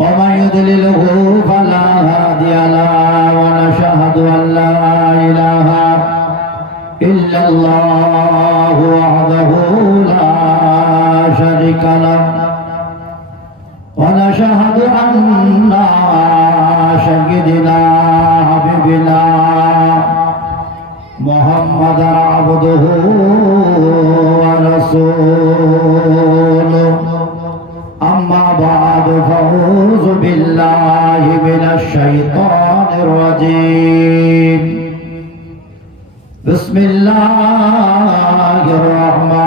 ومن يضلله فلا هادي له ونشهد أن لا إله إلا الله وحده لا شريك له ونشهد أن سيدنا حبيبنا محمد عبده ورسوله أما بعد فأعوذ بالله من الشيطان الرجيم بسم الله الرحمن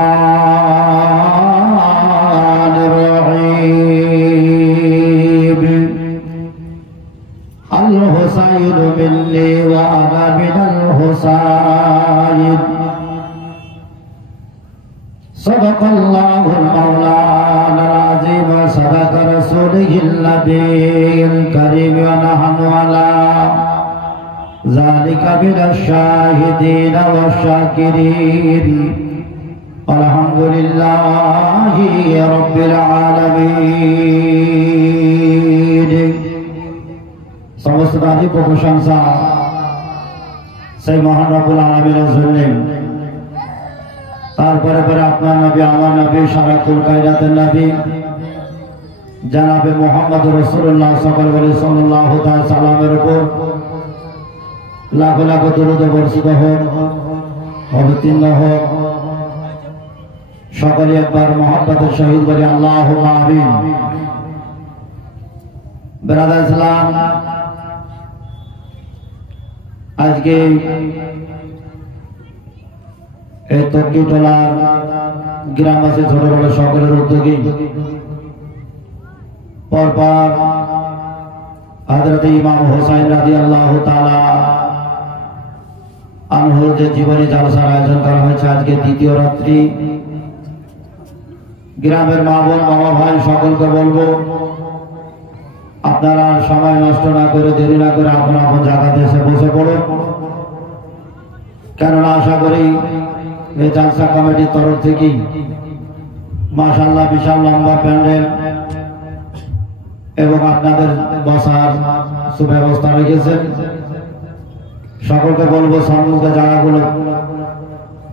الرحيم الحسين مني وأنا من الحسين صدق الله المولى العظيم وصدق رسوله النبي الكريم ونحن على ذلك من الشاهدين والشاكرين والحمد لله رب العالمين সমস্ত তারিফ ও প্রশংসা সেই মহান রব্বুল আলামিনের জন্য তারপরে পরে আপনার নবী আমার নবী সারাকুল কায়নাতের নবী জনাবে মুহাম্মদ রাসূলুল্লাহ সাল্লাল্লাহু তাআলা সাল্লামের উপর লাখ লাখ দরুদ বর্ষিত হোক অবতীর্ণ হোক সকলে একবার মহব্বতের সহিত বলি আল্লাহুম্মা আমিন। ব্রাদার ইসলাম, আজকে এই তকিটোলার গ্রামবাসী ছোট বড় সকলের উদ্যোগী পরপর হযরত ইমাম হুসাইন রাদিয়াল্লাহু তাআলা আনহুর যে জীবনী জালসার আয়োজন করা হয়েছে আজকে দ্বিতীয় রাত্রি। গ্রামের মা বোন বাবা ভাই সকলকে বলবো আপনারা সময় নষ্ট না করে দেরি না করে আপন আপন জায়গাতে এসে বসে পড়ুন, কেননা আশা করি এই জালসা কমিটির তরফ থেকে মাশাআল্লাহ বিশাল লম্বা প্যান্ডেল এবং আপনাদের বসার সুব্যবস্থা রেখেছেন। সকলকে বলবো সম্মুখে জায়গাগুলো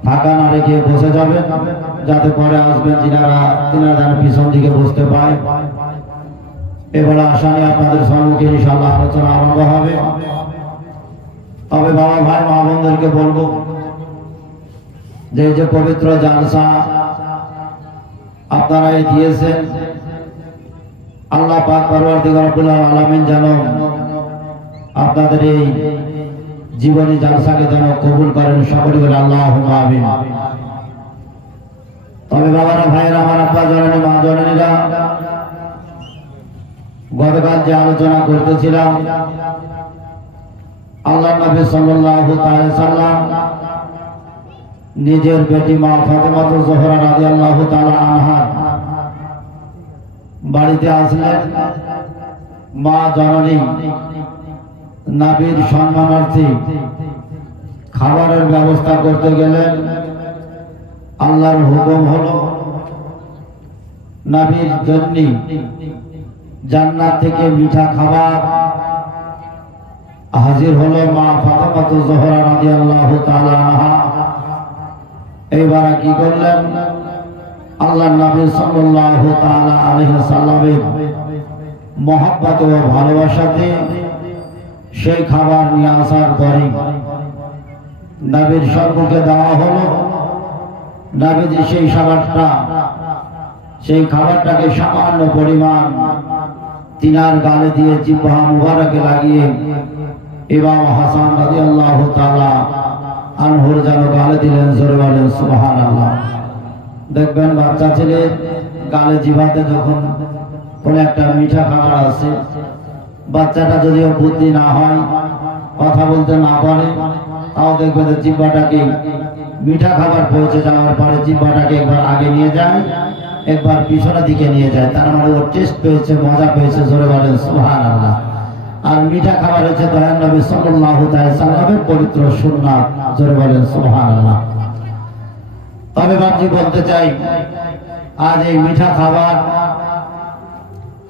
ফাঁকা না রেখে বসে যাবেন, যাতে পরে আসবেন তিনারা পিছন দিকে বসতে পায়। এবারে আশা নিয়ে আপনাদের সম্মুখে ইনশাআল্লাহ আলোচনা আরম্ভ হবে। তবে বাবা ভাই মা বোনদেরকে বলবো যে পবিত্র জালসা আপনারা দিয়েছেন, আল্লাহ পাক পরবর্তীকার রব্বুল আলামিন যেন আপনাদের এই জীবনী জালসাকে যেন কবুল করেন, সকলে বলে আল্লাহুম্মা আমিন। তবে বাবারা ভাইয়েরা আমার আব্বা জননী মা জননীরা, গতকাল যে আলোচনা করতেছিলাম আল্লাহ নবী সাল্লাল্লাহু আলাইহি সাল্লাম নিজের বেটি মা ফাতেমা জোহরা রাদিয়াল্লাহু তাআলা আনহা বাড়িতে আসলেন। মা জননী নবীর সম্মানার্থে খাবারের ব্যবস্থা করতে গেলেন। আল্লাহর হুকুম হলো নবীর জন্য জান্নাত থেকে মিঠা খাবার হাজির হলো মা ফাতেমা জোহরা রাদিয়াল্লাহু তাআলা আনহা। এইবার কি করলেন, আল্লাহর নবী সাল্লাল্লাহু তাআলা আলাইহি সাল্লামের মহব্বত ও ভালোবাসাতে সেই খাবার নিয়ে আসার পরে নবীর সম্মুখে দেওয়া হলো। নবীজি সেই খাবারটাকে সামান্য পরিমাণ তিনার গালে দিয়ে জিহ্বা মুবারকে লাগিয়ে ইমাম হাসান রাদিয়াল্লাহু তাআলা আনহুর যেন গালে দিলেন। জোরে বলেন সুবহানাল্লাহ। দেখবেন বাচ্চা ছেলে গালে জিভাতে যখন কোন একটা মিঠা খাবার আছে, বাচ্চাটা যদিও বুদ্ধি না হয়, কথা বলতে না পারে, তাও দেখবেন জিহ্বাটাকে মিঠা খাবার পৌঁছে যাওয়ার পরে জিহ্বাটাকে একবার আগে নিয়ে যায়, একবার পিছনের দিকে নিয়ে যায়। তার মানে ও টেস্ট পেয়েছে, মজা পেয়েছে। জোরে বলেন সুবহানাল্লাহ। আর মিঠা খাবার হচ্ছে দয়ার নবী সাল্লাল্লাহু আলাইহি সাল্লামের পবিত্র সুন্নাত। জোরে বলেন সুবহানাল্লাহ। তবে বাপজি বলতে চাই, আজ এই মিঠা খাবার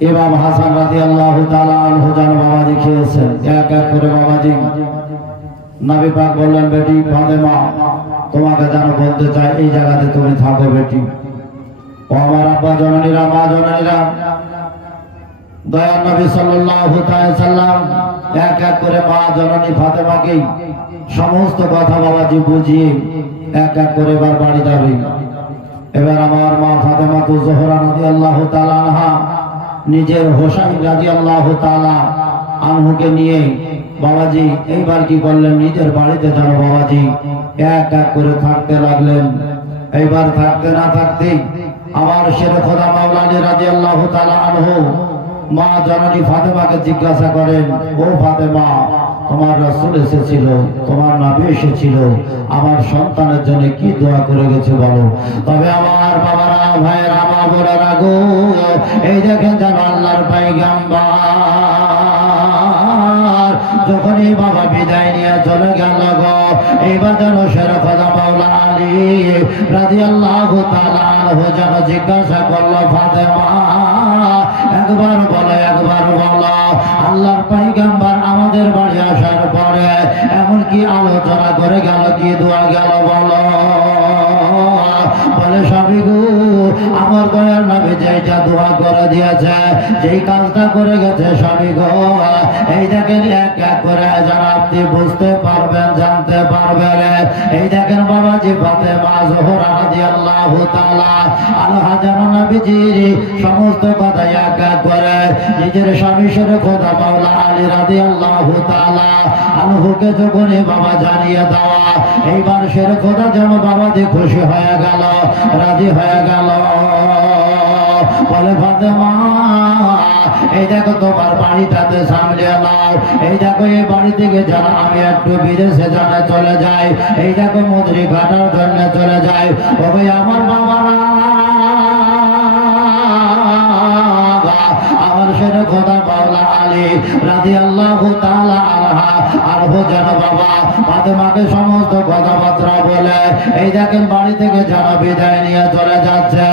ইমাম হাসান রাদিয়াল্লাহু তাআলা আনহু জান বাবাজি খেয়েছেন। এক এক করে বাবাজি নবী পাক বললেন, বেটি ফাতেমা তোমাকে যেন বলতে চাই এই জায়গাতে তুমি থাকো বেটি। ও আমার আব্বা জননীরা, মা জননীরা, দয়ার নবী সাল্লাল্লাহু তাআলা সাল্লাম এক এক করে মা জননী ফাতেমাকে সমস্ত কথা বাবাজি বুঝিয়ে এক এক করে এবার বাড়ি যাবে। এবার আমার মা ফাতেমা তো জোহরা রাদিয়াল্লাহু তাআলা আনহা নিজের হোসাইন রাদিয়াল্লাহু তাআলা আনহুকে নিয়ে বাবাজি এইবার কি করলেন, নিজের বাড়িতে যেন বাবাজি এক এক করে থাকতে লাগলেন। এইবার থাকতে না থাকতেই আমার শের খোদা মাওলা আলী রাদিয়াল্লাহু তাআলা আনহু মা জননী ফাতেমাকে জিজ্ঞাসা করেন, ও ফাতেমা তোমার রাসূল এসেছিল, তোমার নবী এসেছিল, আমার সন্তানের জন্য কি দোয়া করে গেছে বলো। তবে আমার বাবারা, ভাইয়েরা, আমার বোনেরা গো, এই দেখেন যেন আল্লাহর পয়গম্বর যখনই বাবা বিদায় নিয়ে চলে গেল গো, এইবার যেন শের খোদা মাওলা আলী রাদিয়াল্লাহু তাআলা আনহু যেন জিজ্ঞাসা করলো, ফাতেমা একবার বলো, একবার বলো, আল্লাহর পয়গম্বর আমাদের বাড়ি আসার পরে এমন কি আলোচনা করে গেল, কি দোয়া গেল বলো। বলে স্বামী গো, আমার দয়ার নবী যেটা দোয়া করে দিয়েছে, যেই কাজটা করে গেছে স্বামী গো, এই দেখেন এক এক করে যেন আপনি বুঝতে পারবেন, জানতে পারবেন। এই দেখেন বাবাজি ফাতেমা জোহরা রাদিয়াল্লাহু তাআলা আনহা যেন নবীজির সমস্ত কথা এক এক করে নিজের স্বামী শের খোদা মাওলা আলী রাদিয়াল্লাহু তাআলা আনহুকে যখনই বাবা জানিয়ে দেওয়া, এইবার শের খোদা যেন বাবাজি খুশি হয়ে গেল, রাজি হয়ে গেল। বলে ফাতেমা এই দেখো তোমার বাড়িটাতে সামলে নাও, এই দেখো এই বাড়ি থেকে যেন আমি একটু বিদেশে জানা চলে যাই, এই দেখো মুদ্রি ঘাটার জন্য চলে যাই। ওই আমার বাবারা, আমার শের খোদা মাওলা আলী রাদিয়াল্লাহু তাআলা আনহা আনহু যেন বাবা ফাতেমাকে সমস্ত কথাবার্তা বলে এই দেখেন বাড়ি থেকে যেন বিদায় নিয়ে চলে যাচ্ছে।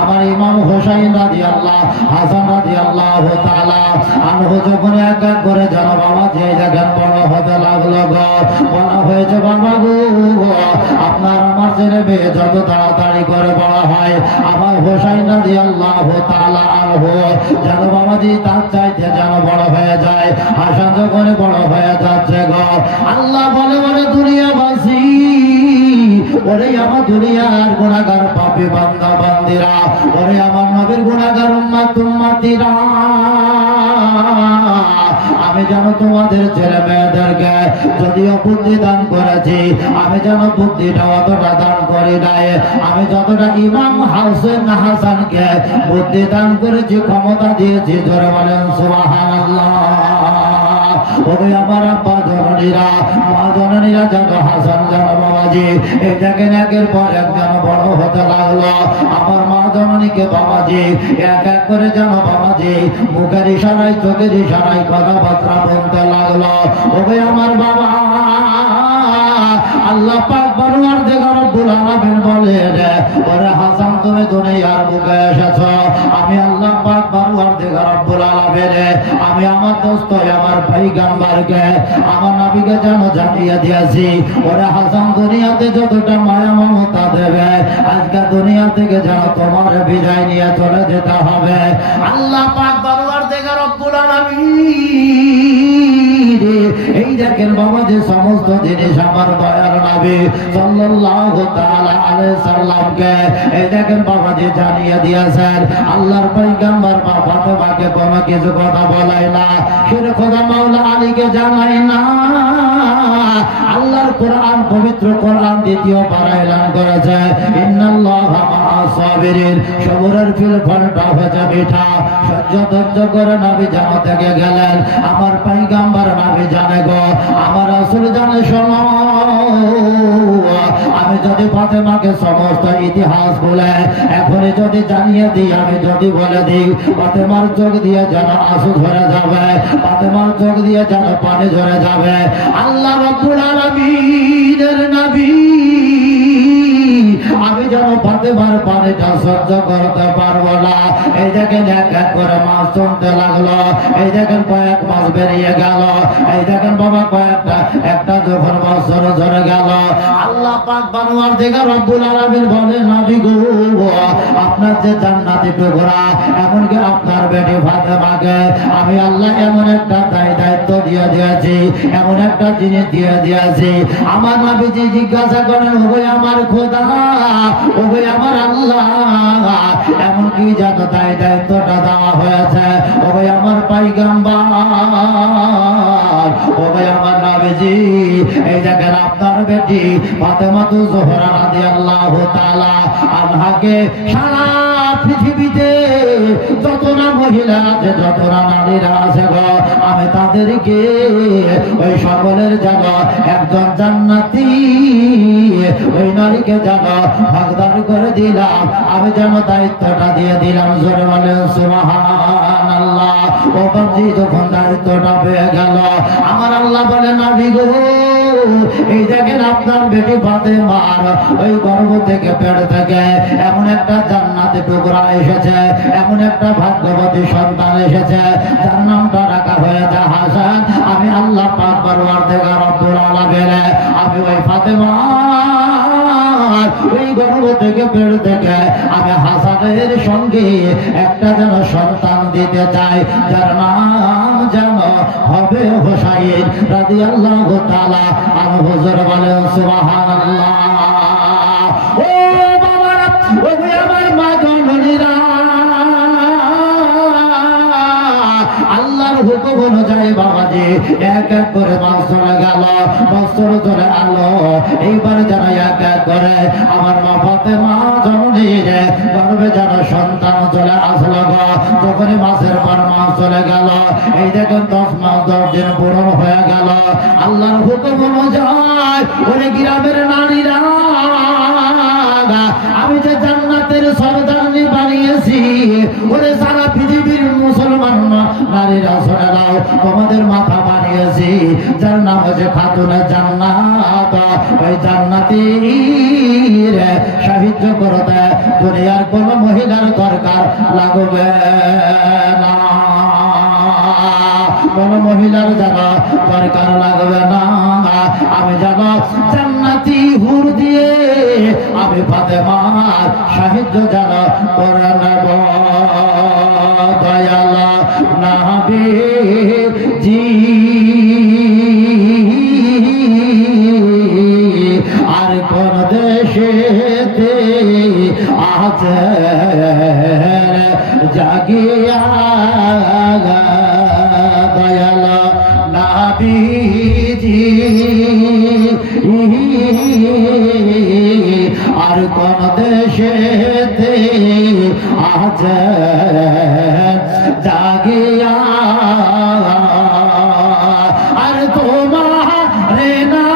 আমার ইমাম হোসাইন রাদিয়াল্লাহু হাসান রাদিয়াল্লাহু তাআলা আনহু যখন এক এক করে যেন বাবা যে দেখেন বড় হতে লাগলো গো, বলা হয়েছে বাবা গো, আপনার আমার ছেলে মেয়ে যত তাড়াতাড়ি করে বড় হয়, আমার হোসাইন রাদিয়াল্লাহু তাআলা আনহু যেন বাবাজি তার চাইতে যেন বড় হয়ে যায়। হাসান যখন বড় হয়ে যাচ্ছে গো, আল্লাহ বলে বলে দুনিয়াবাসী, ওরে আমার দুনিয়ার গুনাহগার পাপী বান্দা বান্দিরা, ওরে আমার নবীর গুনাহগার উম্মত উম্মতিরা, আমি যেন তোমাদের ছেলে মেয়েদেরকে যদিও বুদ্ধি দান করেছি, আমি যেন বুদ্ধিটা অতটা দান করি নাই। আমি যতটা ইমাম হোসেন হাসানকে বুদ্ধি দান করেছি, ক্ষমতা দিয়েছি, ধরে বলেন সুবহানাল্লাহ। ওই আমার আব্বা জননীরা, মা জননীরা যেন হাসান যেন বাবাজি এই দেখেন একের পর এক যেন বড় হতে লাগলো। আমার মা জননীকে বাবাজি এক এক করে যেন বাবাজি মুখের ইশারায় চোখের ইশারায় কথাবার্তা বলতে লাগলো। ওই আমার বাবা আল্লাহ পাক পরওয়ার দিগার রব্বুল আলামিন বলে রে, ওরে হাসান তুমি দুনিয়ার বুকে এসেছো, আমি আল্লাহ পাক পরওয়ার দিগার রব্বুল আলামিন আমি আমার দোস্ত আমার পয়গম্বরকে আমার নবীকে যেন জানিয়ে দিয়েছি, ওরে হাসান দুনিয়াতে যতটা মায়া মমতা দেবে আজকে দুনিয়া থেকে যেন তোমার বিদায় নিয়ে চলে যেতে হবে। আল্লাহ পাক পরওয়ার দিগার রব্বুল আলামিন এই দেখেন বাবা যে সমস্ত জিনিস আমার দয়ার নবী সাল্লাল্লাহু তাআলা আলাইহি সাল্লামকে এই দেখেন বাবা যে জানিয়ে দিয়েছেন। আল্লাহর পয়গম্বর মা ফাতেমাকে কোনো কিছু কথা বলাই না, শের খোদা মাওলা আলীকে জানাই না। আল্লাহর কোরআন পবিত্র কোরআন দ্বিতীয় পারা এলান করেছে, ইন্নাল্লাহা মা'আস সাবিরিন, সবরের ফলটা হচ্ছে মিঠা। সহ্য ধৈর্য করে নবী জানা থেকে গেলেন। আমার পয়গম্বর নবী জানে গো, আমার রাসূল জানে। শোনো, আমি যদি ফাতেমাকে সমস্ত ইতিহাস বলে এখনই যদি জানিয়ে দিই, আমি যদি বলে দিই, ফাতেমার চোখ দিয়ে যেন আঁসু ঝরে যাবে, ফাতেমার চোখ দিয়ে যেন পানি ঝরে যাবে। আল্লাহ রাব্বুল আলামিনের নবী আমি যেন ফাতেমার পানিটা সহ্য করতে পারবো না। এই দেখেন এক এক করে মাছ চলতে লাগলো। এই দেখেন কয়েক মাস বেরিয়ে গেল। এই দেখেন বাবা কয়েকটা একটা যখন বছর ধরে গেল, আল্লাহ পাক বানোয়ার দিকে রব্বুল আলামিন বলে নবী গো, আপনার যে জান্নাতি টুকরা এমনকি আপনার বেটি ফাতেমাকে আমি আল্লাহ এমন একটা দায়িত্ব দিয়ে দিয়েছি, এমন একটা জিনিস দিয়ে দিয়েছি। আমার নবীজি জিজ্ঞাসা করেন, ওগো আমার খোদা, ওগো আমার আল্লাহ, এমন কি যত দায়িত্বটা দেওয়া হয়েছে? ওগো আমার পয়গম্বর, ওগো আমার নবীজি, এই দেখেন আপনার বেটি ফাতেমাতু জোহরা রাদিয়াল্লাহু তাআলা আনহাকে সারা পৃথিবীতে যত না মহিলা আছে, যত না নারীরা আছে গো, আমি তাদেরকে ওই সকলের যেন একজন জান্নাতি ওই নারীকে যেন ভাগদার করে দিলাম, আমি যেন দায়িত্বটা দিয়ে দিলাম। জোরে বলেন সুবহানাল্লাহ। ও বান্দি যখন দায়িত্বটা পেয়ে গেল, আমার আল্লাহ বলে নবী গো, এই দেখেন আপনার বেটি ফাতেমার ওই গর্ভ থেকে পেট থেকে এমন একটা জান্নাতি টুকরা এসেছে, এমন একটা ভাগ্যবতী সন্তান এসেছে, যার নামটা রাখা হয়েছে হাসান। আমি আল্লাহ পাক পরওয়ারদিগার রব্বুল আলামিন আমি ওই ফাতেমার ওই গর্ভ থেকে পেট থেকে আমি হাসানের সঙ্গে একটা যেন সন্তান দিতে চাই, যার নাম যেন হবে হুসাইন রাদিয়াল্লাহু তাআলা আনহু। হুজুর বলেন সুবহানাল্লাহ। ও বাবারা, ও আমার মা জননীরা, আল্লাহর হুকুম অনুযায়ী বাবাজি এক এক করে মাস চলে গেল, বছর চলে আলো। এইবার যেন এক এক করে আমার মা ফাতেমা জননীর গর্ভে যেন সন্তান চলে আসলো গো। যখনই মাসের পর মাস চলে গেল, এই দেখেন 10 মাস 10 দিন পূরণ হয়ে গেল। আল্লাহর হুকুম অনুযায়ী ওরে গ্রামের নারীরা, আমি যে জান্নাতের সরদারনি বানিয়েছি, ওরে সারা পৃথিবীর মুসলমান নারীরা শুনে নাও, তোমাদের মাথা বানিয়েছি, যার নাম হচ্ছে খাতুনে জান্নাত। ওই জান্নাতীর সাহায্য করতে দুনিয়ার কোন মহিলার দরকার লাগবে না, কোন মহিলার যেন দরকার লাগবে না। আমি যেন জান্নাতি হুর দিয়ে আমি ফাতেমার সাহায্য যেন করে নেব। দয়াল নবীজি আর কোন দেশেতে আছে জাগিয়া, দয়াল নবীজি আর কোন দেশেতে আছে জাগিয়া, আর তোমারে না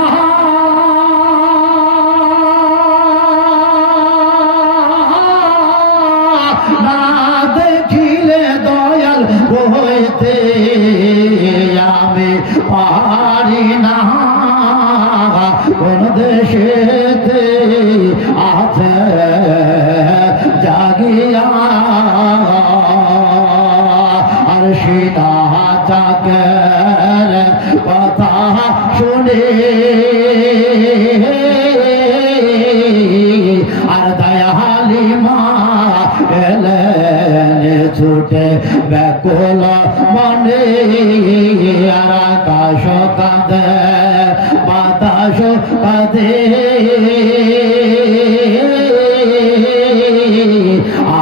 দেখিলে দয়াল হইতে আমি পারি না, কোন দেশেতে আছে জাগিয়া, আর সীতা চাকের কথা শুনে আর দয়ালি মা এলেন ছুটে ব্যাকুল মনে, আর আকাশ কাঁদে বাতাস কাঁদে,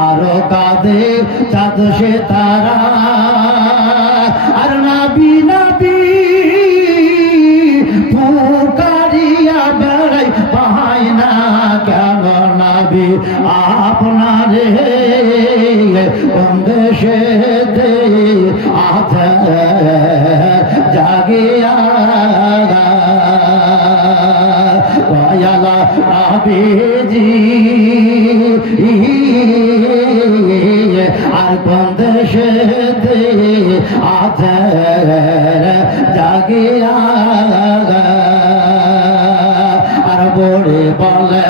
আরো কাঁদে চাঁদ সে তারা, আর নাবি নাবি পুকারিয়া বেড়াই পাই না কেন নাবি আপনারে, কোন দেশেতে আছে জাগিয়া, দয়াল নবীজি আর কোন দেশেতে আছে জাগিয়া, আর বড়ে বলে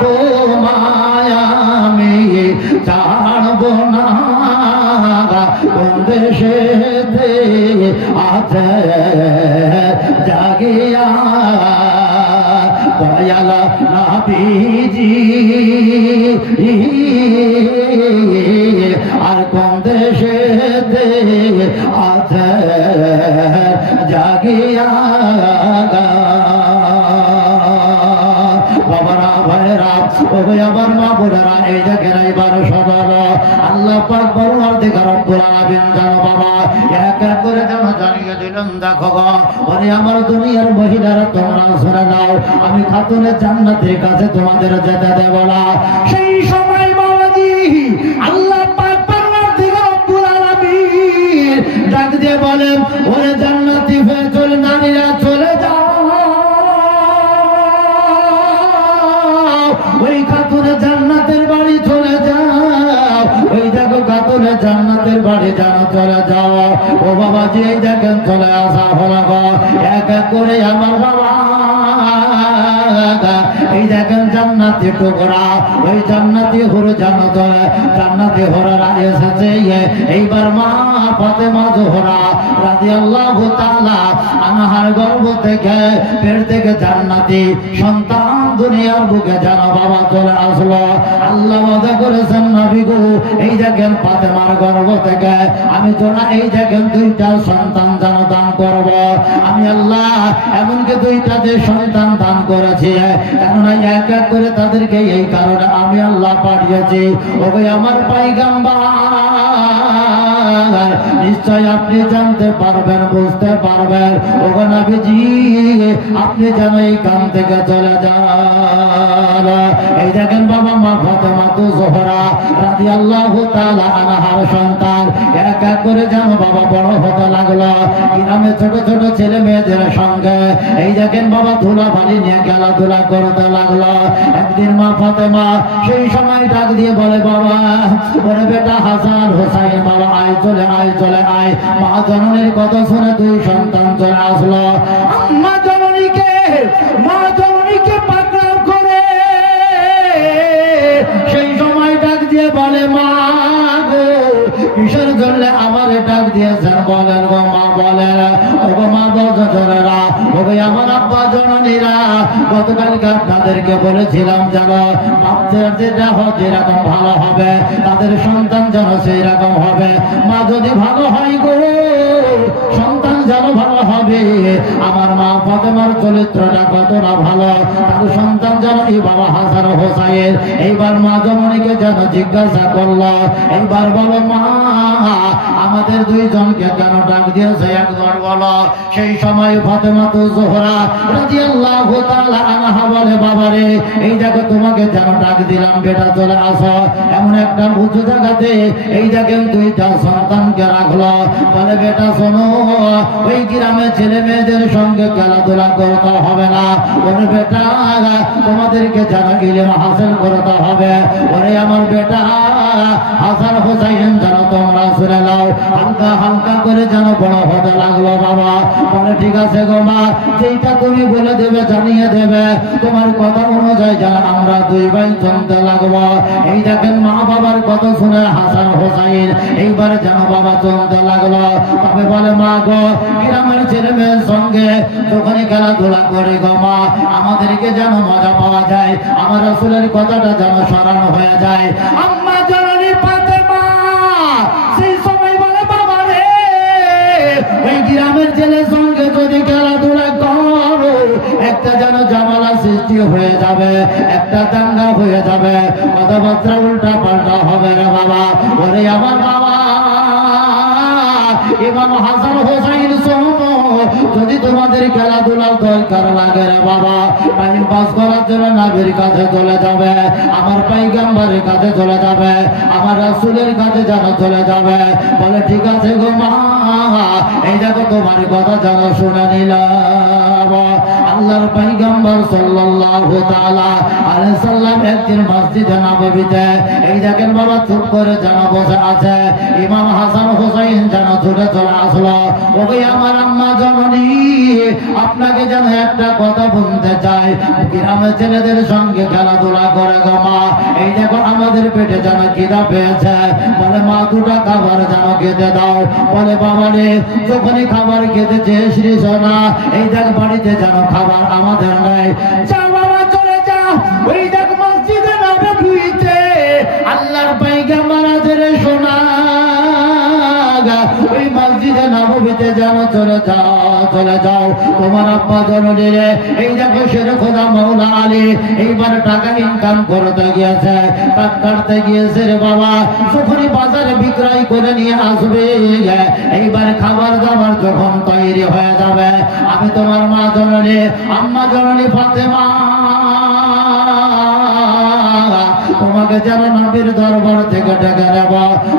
তোমায় আমি জানবো না কোন দেশেতে আছে জাগিয়া দয়াল নবীজি আর কোন দেশেতে আছে জাগিয়া বাবারা ভাইরা ওই আমার মা বোনেরা এই দেখেন এইবার সদর আল্লাহ পাক পরওয়ারদিগার রব্বুল আলামিন জানো বাবা এক এক করে যেন জানিয়ে দিলাম দেখো গো ওরে আমার দুনিয়ার মহিলারা তোমরা শুনে নাও আমি খাতুনে জান্নাতের কাছে তোমাদের যেতে দেব না সেই সময় বাবাজি আল্লাহ পাক পরওয়ারদিগার রব্বুল আলামিন ডাক দিয়ে বলেন ওরে জান্নাতি ফেজল নারীরা চলে যাও ওই খাতুনে জান্নাতের বাড়ি চলে যাও ওই দেখো খাতুনে জান্নাতের বাড়ি জানো চলে যাও ও বাবা যে এই দেখেন চলে আসা হলো গো এক এক করে আমার বাবা এই দেখেন জান্নাতি টুকরা ওই জান্নাতি হুর জানো চলে জান্নাতি হুররা এসেছে এইবার মা ফাতেমা জোহরা রাদিয়াল্লাহু তাআলা আনহার গর্ভ থেকে পেট থেকে জান্নাতি সন্তান দুনিয়ার বুকে জানো বাবা চলে আসলো আল্লাহ ওয়াদা করেছেন নবী গো এই দেখেন ফাতেমার গর্ভ থেকে আমি তোরা এই দেখেন দুইটা সন্তান জানো দান করব আমি আল্লাহ এমনকি দুইটা যে সন্তান দান করেছি কেননা এক এক করে তাদেরকে এই কারণে আমি আল্লাহ পাঠিয়েছি ওকে আমার পয়গম্বর নিশ্চয় আপনি জানতে পারবেন বুঝতে পারবেন ওগো নবীজি আপনি যেন এই কাম থেকে চলে যান এই দেখেন বাবা মা ফাতেমা জোহরা রাদিয়াল্লাহু তাআলা আনহার সন্তান এক এক করে যেন বাবা বড় হতে লাগলো গ্রামে ছোট ছোট ছেলে মেয়েদের সঙ্গে এই দেখেন বাবা ধুলাবালি নিয়ে খেলাধুলা করতে লাগলো একদিন মা ফাতেমা সেই সময় ডাক দিয়ে বলে বাবা ওরে বেটা হাসান হোসাইন বাবা আয় চলে আয় চলে আয় মা জননীর কথা শুনে দুই সন্তান চলে আসলো মা জননীকে পাকড়াও করে সেই সময় ডাক দিয়ে বলে মা গো কিসের জন্য আমার ডাক দিয়েছেন বলেন গো মা বলেন ওগো মা বজনেরা ওগো আমার আব্বা জননীরা গতকালকে আপনাদেরকে বলেছিলাম জানো বাচ্চার যেটা হয় যেরকম ভালো হবে তাদের সন্তান যেন সেই রকম হবে মা যদি ভালো হয় গো সন্তান যেন ভালো হবে আমার মা ফাতেমার চরিত্রটা কতটা ভালো তার সন্তান যেন এই বাবা হাসান হোসাইন এইবার মা জননীকে যেন জিজ্ঞাসা করলো এইবার বলো মা আমাদের দুইজনকে কেন ডাক দিয়েছে একবার বলো সেই সময় ফাতেমা জোহরা রাদিয়াল্লাহু তাআলা আনহা বলে বাবারে এই দেখো তোমাকে যেন ডাক দিলাম বেটা চলে আসো এমন একটা উঁচু জায়গাতে এই দেখেন দুইটা সন্তানকে রাখলো বলে বেটা শোনো ওই গ্রামে ছেলে মেয়েদের সঙ্গে খেলাধুলা করতে হবে না ওরে বেটা তোমাদেরকে যেন ইলম হাসিল করতে হবে ওরে আমার বেটা হাসান হোসাইন যেন তোমরা শুনে নাও হালকা হালকা করে যেন বড় হতে লাগলো বাবা বলে ঠিক আছে গো মা যেটা তুমি বলে দেবে জানিয়ে দেবে তোমার কথা অনুযায়ী যেন আমরা দুই ভাই চলতে লাগবো এই দেখেন মা বাবার কথা শুনে হাসান হোসাইন এইবার যেন বাবা চলতে লাগলো তবে বলে মা গো গ্রামের ছেলে মেয়ের সঙ্গে যখন খেলাধুলা করে গো মা আমাদেরকে যেন মজা পাওয়া যায় আমার রাসূলের কথাটা যেন স্মরণ হয়ে যায় আম্মা জননী ফাতেমা সেই সময় বলে বাবা রে ওই গ্রামের ছেলের সঙ্গে যদি খেলাধুলা করো একটা যেন ঝামেলা সৃষ্টি হয়ে যাবে একটা দাঙ্গা হয়ে যাবে কথাবার্তা উল্টা পাল্টা হবে রে বাবা ওরে আমার বাবা ইমাম হাসান হোসাইন শোনো যদি তোমাদের খেলাধুলার দরকার লাগে রে বাবা টাইম পাস করার জন্য নবীর কাছে চলে যাবে আমার পয়গম্বরের কাছে চলে যাবে আমার রাসূলের কাছে যেন চলে যাবে বলে ঠিক আছে গো মা এই দেখো তোমার কথা যেন শুনে নিলাম আল্লাহর পয়গম্বর সাল্লাল্লাহু তাআলা আলাইহি সাল্লাম একদিন মসজিদে নববীতে এই দেখেন বাবা চুপ করে যেন বসে আছে। ইমাম হাসান হুসাইন যেন ছুটে চলে আসলো। ওগো আমার আম্মা জননী, আপনাকে যেন একটা কথা বলতে চাই। গ্রামের ছেলেদের সঙ্গে খেলাধুলা করে গো মা, এই দেখো আমাদের পেটে যেন খিদা পেয়েছে। বলে মা দুটা খাবার যেন খেতে দাও। বলে বাবা রে, যখনই খাবার খেতে চেয়েছিস না, এই দেখ বাড়িতে যেন খাবার আমাদের নাই। যা বাবা চলে যা, ওই দেখ মসজিদে নববীতে আল্লাহর পয়গম্বর আছেন সোনা, ওই মসজিদে নববীতে যেন চলে যাও। তোমার আব্বা জননী রে, এই দেখো শের খোদা মৌলা আলী এইবার টাকা ইনকাম করতে গিয়েছে, কাটতে গিয়েছে রে বাবা। যখনই বাজারে বিক্রয় করে নিয়ে আসবে, এইবার খাবার দাবার যখন তৈরি হয়ে যাবে, আমি তোমার মা জননী, আম্মা জননী ফাতেমা, তোমাকে যেন নবীর দরবার থেকে ডেকে নেব।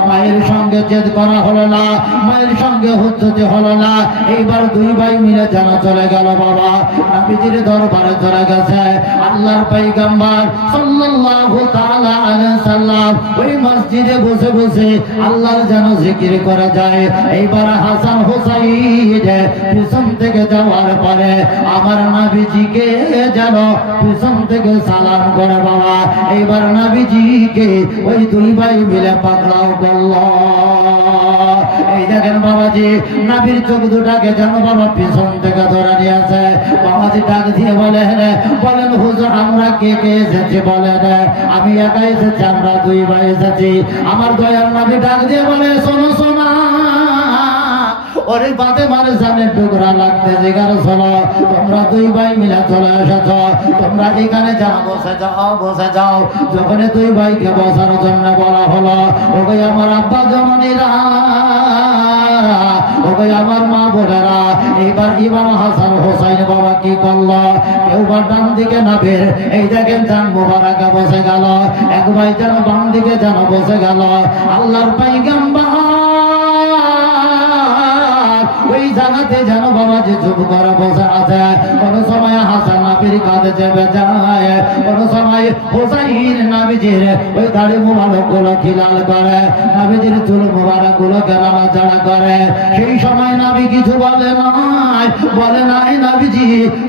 মায়ের সঙ্গে জেদ করা হলো না, মায়ের সঙ্গে হুজ্জতি হলো না। এইবার দুই ভাই মিলে যেন চলে গেল বাবা নবীজির দরবারে চলে গেছে। আল্লাহর পয়গম্বর সাল্লাল্লাহু তাআলা আলাইহি সাল্লাম ওই মসজিদে বসে বসে আল্লাহর যেন জিকির করে যায়। এইবার হাসান হুসাইন পিছন থেকে যাওয়ার পরে আমার নবীজিকে যেন পিছন থেকে সালাম করে বাবা। এইবার নবীজিকে ওই দুই ভাই মিলে পাকড়াও করল। এই দেখেন বাবাজি, নবীর চোখ দুটাকে যেন বাবা পিছন থেকে ধরে নিয়েছে। বাবাজি ডাক দিয়ে বলেন হুজুর আমরা কে কে এসেছি বলেন। আমি একা এসেছি, আমরা দুই ভাই এসেছি। আমার দয়ার নবী ডাক দিয়ে বলে শোনো শোনা, ওরে ফাতেমার সামনে টুকরা লাগতে জিগার শোনো, তোমরা দুই ভাই মিলে চলে এসেছ, তোমরা এখানে যাও, বসে যাও। যখন দুই ভাইকে বসার জন্য বলা হলো, ওকে আমার আব্বা জননীরা, ওকে আমার মা বোনেরা, এইবার ইমাম হাসান হোসাইন বাবা কি করলো, কেউ বা ডান দিকে নাবের এই দেখেন যান মোবারকে বসে গেল, এক ভাই যেন বাম দিকে যেন বসে গেল। আল্লাহর পয়গম্বর ওই জায়গাতে যেন বাবা যে চুপ করে বসে আছে। কোন সময় হাসান নাবির কাঁধে চেপে যায়, কোন সময় হোসাইন নাবিজির ওই দাড়ি মুবারক গুলো খিলাল করে, নাবিজির চুল মুবারক গুলোকে নাড়াচাড়া করে। সেই সময় নাবি কিছু বলে নাই নাবিজি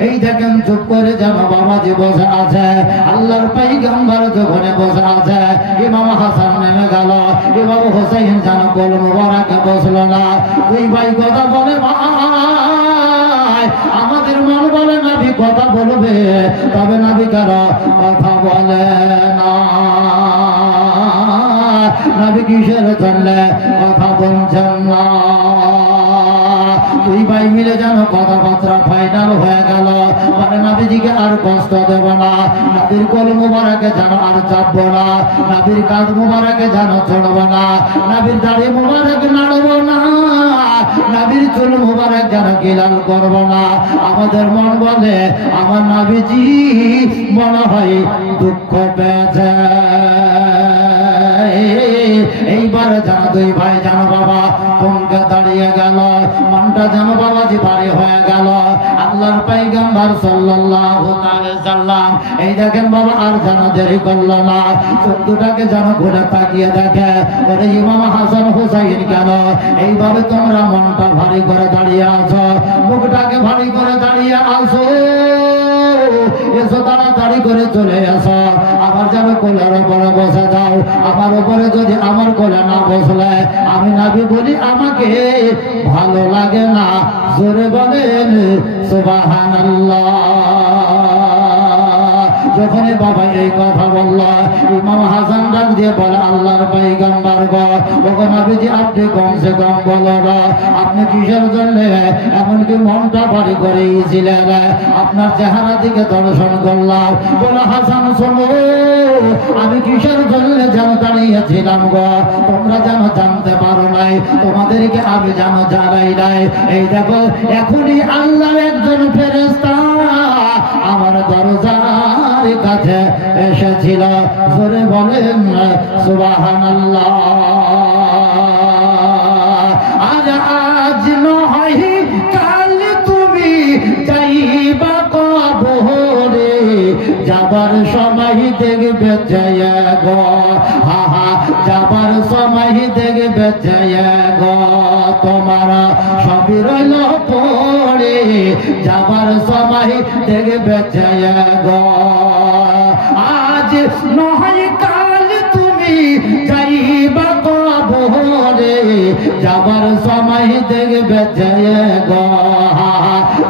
এই দেখেন চুপ করে যেন বাবাজি বসে আছে। আল্লাহর পয়গম্বর যখন বসে আছে, ইমাম হাসান নেমে গেল, ইমাম হোসাইন যেন কোল মুবারকে বসলো না। দুই ভাই কথা বলে ভাই, আমাদের মন বলে নাবি কথা বলবে, তবে নাবি কারা কথা বলে না। নাবি কিসের জন্য কথা বলছেন না? দুই ভাই মিলে যেন কথাবার্তা ফাইনাল হয়ে গেল, মানে নাবিজিকে আর কষ্ট দেব না, নাবির কোল মুবারকে যেন আর চাপবো না, নাবির কাঁধ মুবারকে যেন চড়বো না, নাবির দাড়ি মুবারক নাড়বো না, নাবির চুল মুবারক যেন কিলাল করবো না। আমাদের মন বলে আমার নাবিজি মনে হয় দুঃখ পেয়েছে। এইবার যেন দুই ভাই যেন বাবা চমকে দাঁড়িয়ে গেল, মনটা যেন বাবাজি ভারী হয়ে গেল। আল্লাহর পয়গম্বর সাল্লাল্লাহু আলাইহি সাল্লাম এই দেখেন বাবা আর যেন দেরি করল না, চোখ দুটাকে যেন ঘুরে তাকিয়ে দেখে, ওরে ইমাম হাসান হুসাইন কেন এইভাবে তোমরা মনটা ভারী করে দাঁড়িয়ে আছো, মুখটাকে ভারী করে দাঁড়িয়ে আছো, এসো তাড়াতাড়ি করে চলে আসো, আবার যাবে কোলের উপরে বসে যাও। আমার উপরে যদি আমার কোলে না বসলে আমি নাবি বলি আমাকে ভালো লাগে না। জোরে বলেন সুবহানাল্লাহ। যখনই বাবা এই কথা বলল, ইমাম হাসান ডাক দিয়ে বলে আল্লাহর পয়গম্বর গো, ওগো নবীজি আপনি কমসে কম বলো না, আপনি কিসের জন্য এমনকি মনটা ভারী করেছিলেন? আপনার চেহারা দিকে দর্শন করলাম। বলে হাসান শোনো, আমি কিসের জন্য যেন দাঁড়িয়েছিলাম গো, তোমরা যেন জানতে পারো নাই, তোমাদেরকে আমি যেন জানাই নাই। এই দেখো এখনই আল্লাহ একজন ফেরেশতা আমার দরজার কাছে এসেছিল। জোরে বলেন সুবহানাল্লাহ। আজ নয় কাল তুমি যাইবা যাবার সময় দেখবে গো, হা হা যাবার সময় দেখবে গো, তোমার সবই রইল পড়ে যাবার সময় দেখবে গো। আজ নয় কাল তুমি যাইবা কবরে যাবার সময় দেখবে গো,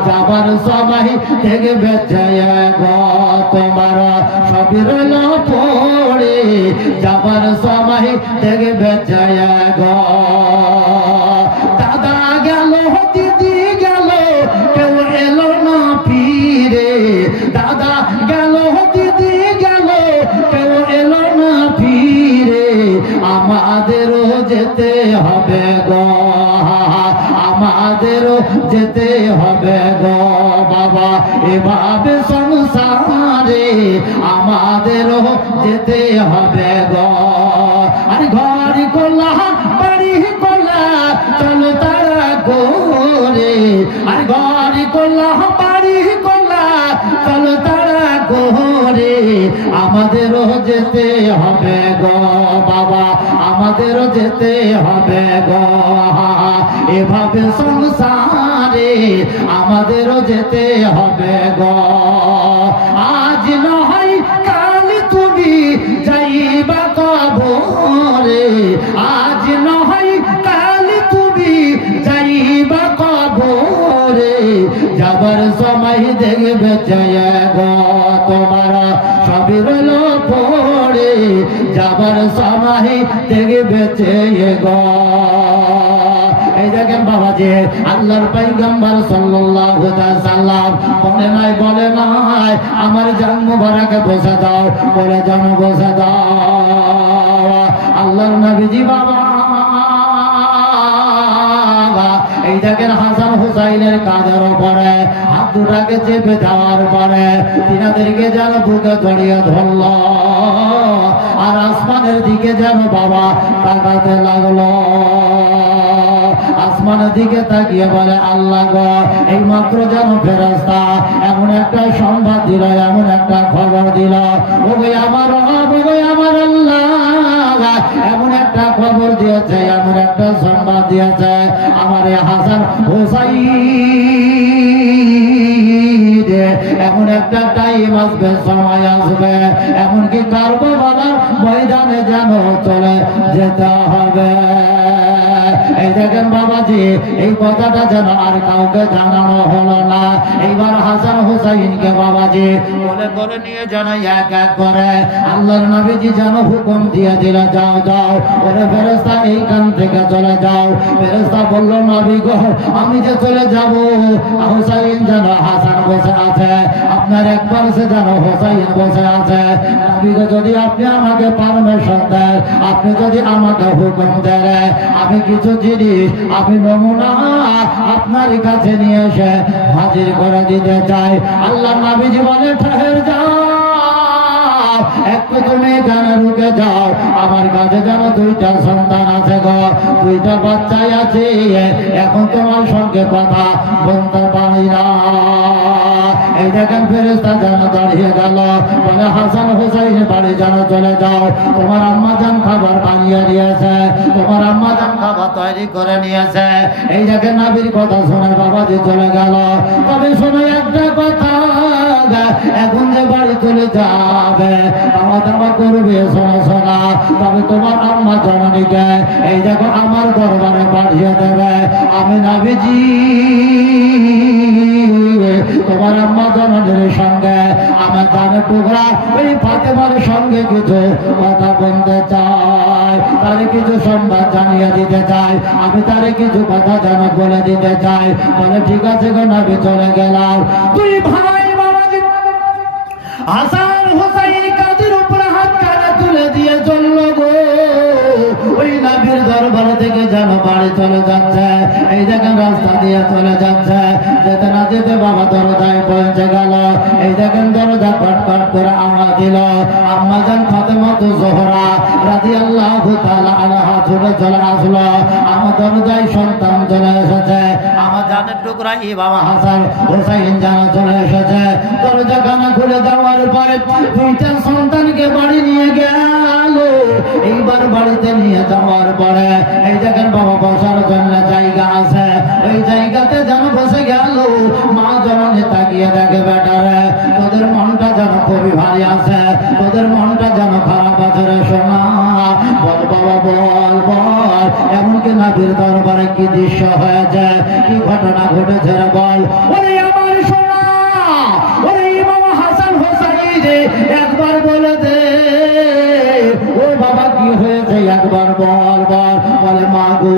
যাবার সময় দেখবে গো, তোমার সবই রইল পড়ে যাবার সময় দেখবে গো। দাদা গেল দিদি গেল কেউ এলো না ফিরে, দাদা গেল দিদি গেল কেউ এলো না ফিরে, আমাদেরও যেতে হবে গো, আমাদেরও যেতে হবে গো বাবা, এভাবে সংসারে আমাদেরও যেতে হবে গো। আর ঘর কোলা বাড়ি কোলা চলো তারা গোরে, আর ঘর কোলা বাড়ি কোলা চলো তারা গোরে, আমাদেরও যেতে হবে গো বাবা, আমাদেরও যেতে হবে গো, এভাবে সংসারে আমাদেরও যেতে হবে গো। আজ নয় কাল তুমি যাইবা কবরে, আজ নয় কাল তুমি যাইবা কবরে যাবার সময় দেখবে গো, তোমার সবই রইল পড়ে যাবার সময় দেখবে গো। এই দেখেন বাবাজি আল্লাহর পয়গম্বর সাল্লাল্লাহু আলাইহি সাল্লাম বলে নাই আমার জান মুবারকে বসে দাও, বলে জান বসে দাও। আল্লাহর নবীজি বাবা এই দেখেন হাসান হুসাইনের কাঁধের উপরে হাত দুটাকে চেপে দেওয়ার পরে তিনাদেরকে যেন বুকে জড়িয়ে ধরল, আর আসমানের দিকে যেন বাবা তাকাতে লাগলো। আসমানের দিকে তাকিয়ে বলে আল্লাহ গো, এই মাত্র যেন ফেরেশতা এমন একটা সংবাদ দিল, এমন একটা খবর দিল, ওগো আমার আল্লাহ এমন একটা খবর দিয়েছে, এমন একটা সংবাদ দিয়েছে, আমার হাসান হুসাইন এমন একটা টাইম আসবে, সময় আসবে, এমনকি কারবালার ময়দানে যেন চলে যেতে হবে। এই দেখেন বাবাজি এই কথাটা যেন আর কাউকে জানানো হলো না। এইবার হাসান হুসাইনকে বাবাজি বলে করে নিয়ে যেন এক এক করে আল্লাহর নবীজি যেন হুকুম দিয়ে দিল, যাও যাও ওরে ফেরেশতা এইখান থেকে চলে যাও। ফেরেশতা বলল নবী গো আমি যে চলে যাব, হুসাইন যেন হাসান বসে আছে, আপনার একবার সে যেন হুসাইন বসে আছে, নবী গো যদি আপনি আমাকে পারমিশন দেন, আপনি যদি আমাকে হুকুম দেন, আমি কিছু জিনিস আমি নমুনা আপনার কাছে নিয়ে এসে হাজির করে দিতে চাই। আল্লাহ নবীজি বলে ঠের যাও, একটু তুমি এখানে রুকে যাও, আমার কাছে যেন দুইটা সন্তান আছে গো, দুইটা বাচ্চাই আছে, এখন তোমার সঙ্গে কথা বলতে পারি না। এই দেখেন ফেরেশতা যেন দাঁড়িয়ে গেল, বলে হাসান হুসাইন বাড়ি যেন চলে যাও, তোমার আম্মা জান খাবার বানিয়ে দিয়েছে, তোমার আম্মা জান খাবার তৈরি করে নিয়েছে। এই দেখেন নবীর কথা শুনে বাবাজি চলে গেল। তবে শুনে একটা কথা, এখন যে বাড়ি চলে যাবে খাওয়া দাওয়া করবে শোনা শোনা, তবে তোমার আম্মা জননীকে এই দেখো আমার দরবারে পাঠিয়ে দেবে, আমি নবীজি তোমার আম্মা জননীর সঙ্গে আমার জানের টুকরা ওই ফাতেমার সঙ্গে কিছু কথা বলতে চাই, তারে কিছু সংবাদ জানিয়ে দিতে চাই, আমি তারে কিছু কথা যেন বলে দিতে চাই। বলে ঠিক আছে গো নবী চলে গেলাম। তুই ভাই বাবাজি হাসান হুসাইন কাদের উপর হাত কানে তুলে দিয়ে চলল গো, ওই নবীর দরবার থেকে যেন বাড়ি চলে যাচ্ছে। এই দেখেন রাস্তা দিয়ে চলে যাচ্ছে, যেতে না যেতে বাবা দরজায় পৌঁছে গেল। এই দেখেন দরজা কটকট করে আওয়াজ দিল। আম্মা জান ফাতেমা জোহরা রাদিয়াল্লাহু তাআলা আনহা ছুটে চলে আসলো। আমার দরজায় সন্তান চলে এসেছে, আমার জানের টুকরা ইমাম হাসান হোসাইন জান চলে এসেছে। দরজা খানা খুলে দেওয়ার পরে দুইটা সন্তানকে বাড়ি নিয়ে গেল। এইবার বাড়িতে নিয়ে যাওয়ার পরে এই দেখেন বাবা বসার জন্য জায়গা আছে, ওই জায়গাতে যেন বসে গেল। মা জননী তাকিয়ে দেখে বেটারে তোদের মনটা যেন খুবই ভারী আছে, তোদের মনটা যেন খারাপ আছে রে সোনা। বল বাবা বল বল, এমনকি নবীর দরবারে কি দৃশ্য হয়েছে, কি ঘটনা ঘটেছে রে বল। ওরে আমার সোনা, ওরে ইমাম হাসান হোসাইন একবার বলে দে ও বাবা কি হয়েছে একবার বল বল। বলে মা গো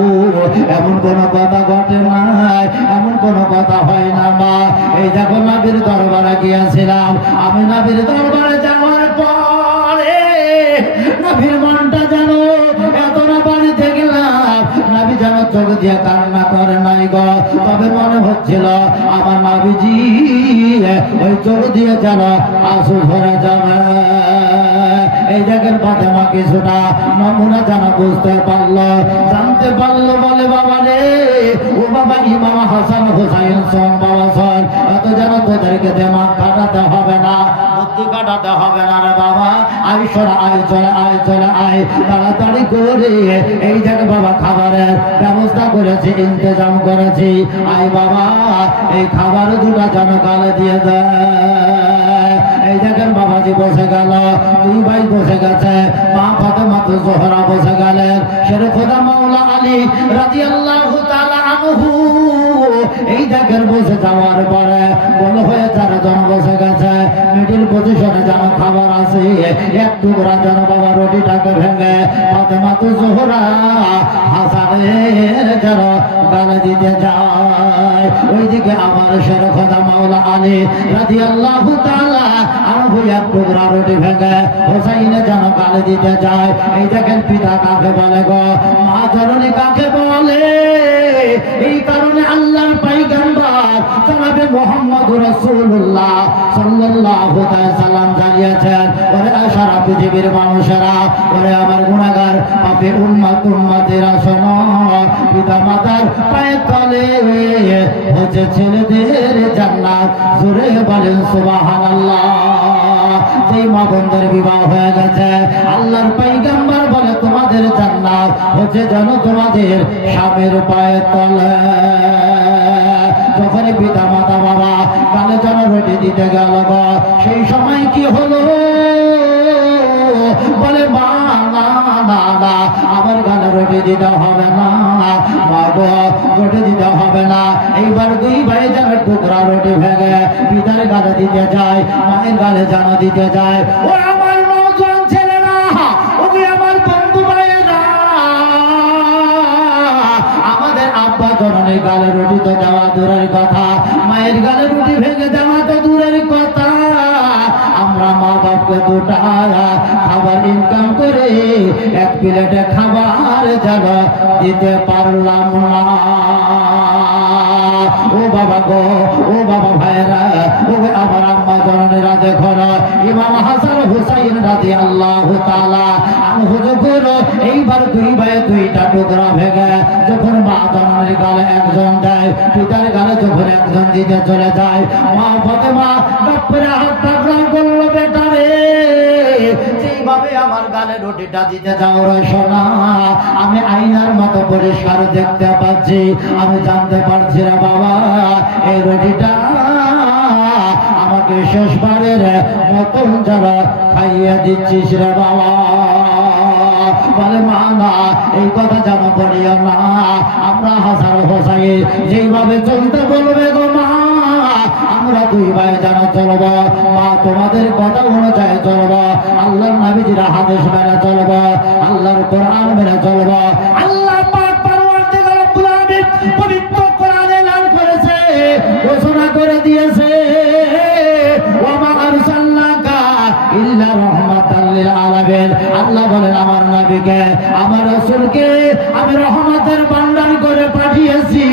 এমন কোন কথা ঘটে নাই, এমন কোন কথা হয় না মা। এই দেখো নবীর দরবারে গিয়েছিলাম, আমি নবীর দরবারে যাওয়ার পরে নবীর মনটা যেন এত না বাড়িতে গেলাম, নবী যেন চোখ দিয়ে কান্না করে নাই গো, তবে মনে হচ্ছিল আমার নবীজি ওই চোখ দিয়ে যেন আঁসু ধরে যাবে। এই দেখেন ফাতেমা কিছুটা নমুনা যেন বুঝতে পারলো, জানতে পারলো। বলে বাবা রে ও বাবা ইমাম হাসান হোসাইন শোন বাবা শোন, এত যেন তোদেরকে দেমাগ কাটাতে হবে না, বুদ্ধি কাটাতে হবে না রে বাবা। আই শোনা আয় চলে আয় চলে আয় তাড়াতাড়ি করে এই জায়গা বাবা খাবারের ব্যবস্থা করেছি, ইন্তজাম করেছি। আয় বাবা এই খাবার দুটা যেন গালে দিয়ে দেয়। এই দেখেন বাবাজি বসে গেল, দুই ভাই বসে গেছে, মা ফাতেমা জোহরা বসে গেলেন, শের খোদা মাওলা আলী রাদিয়াল্লাহু তাআলা আনহু এই দেখেন বসে যাওয়ার পরে বলো হয়ে চারজন বসে গেছে। মিডিল পজিশনে যেন খাবার আছে, এক টুকরা যেন বাবা রুটিটাকে ভেঙে ফাতেমা জোহরা হাসানের যেন গালে দিতে যায়। ওইদিকে আমার শের খোদা মাওলা আলী রাদিয়াল্লাহু তাআলা আনহু এক টুকরা রুটি ভেঙে হোসাইনে যেন গালে দিতে যায়। এই দেখেন পিতা কাকে বলে গো, মা জননী কাকে বলে। এই কারণে আল্লাহর পয়গম্বর জনাবে মুহাম্মদুর রাসূলুল্লাহ সাল্লাল্লাহু আলাইহি সাল্লাম জানিয়েছেন, ওরে সারা পৃথিবীর মানুষেরা, ওরে আমার গুনাহগার পাপী উম্মতেরা শোনো, পিতা মাতার পায়ের তলে হচ্ছে ছেলেদের জান্নাত। জোরে বলেন সুবহানাল্লাহ। যেই মা বোনদের বিবাহ হয়ে গেছে আল্লাহর পয়গম্বর বলে তোমাদের জান্নাত হচ্ছে যেন তোমাদের স্বামীর পায়ের তলে। যখন পিতা মাতা বাবা গালে যেন রুটি দিতে গেল গো, সেই সময় কি হলো বলে মা না না না আমার গালে রুটি দিতে হবে না, মা গো রুটি দিতে হবে না। এইবার দুই ভাই যেন টুকরা রুটি ভেঙে পিতার গালে দিতে যায়, মায়ের গালে যেন দিতে যায়। ও আমার নওজোয়ান ছেলেরা, ও আমার বন্ধু ভাইয়েরা, আমাদের আব্বা জননীর গালে রুটি তো দেওয়া দূরের কথা, মায়ের গালে রুটি ভেঙে দেওয়া তো দূরের কথা, আমরা মা বাপকে দুটা খাবার ইনকাম করে এক প্লেটে খাবার যেন দিতে পারলাম না। ও বাবা গো, ও বাবা ভাইরা, ও আমার আম্মা জননীরা দেখো না, ইমাম হাসান হুসাইন রাদিয়াল্লাহু তাআলা আনহু যখন এইবার দুই ভাই দুইটা টুকরা ভেঙে যখন মা জননীর গালে একজন দেয়, পিতার গালে যখন একজন দিতে চলে যায়, মা ফাতেমা বাপরে হাত তাকরাম করলো, বেটারে যেইভাবে আমার গালে রুটিটা দিতে যাও রে সোনা, আমি আয়নার মতো পরিষ্কার দেখতে পাচ্ছি, আমি জানতে পারছি রে বাবা এই রুটিটা আমাকে শেষবারের মতন যারা খাইয়ে দিচ্ছিস রে বাবা। বলে মা না এই কথা যেন বলিও না, আমরা হাসান হোসাইন যেইভাবে চলতে বলবে গো মা, আমরা দুই ভাই যেন চলব, মা তোমাদের কথা অনুযায়ী চলব, আল্লাহর নবীজির হাদিস মেনে চলব, আল্লাহর কোরআন মেনে চলব। আল্লাহ পাক পরওয়ারদিগার রব্বুল আলামিন পবিত্র কোরআনে এলান করেছে, ঘোষণা করে দিয়েছে, ওয়া মা আরসালনাকা ইল্লা রাহমাতাল লিল আলামিন। আল্লাহ বলেন আমার নবীকে, আমার রাসূলকে আমি রহমতের ভান্ডার করে পাঠিয়েছি,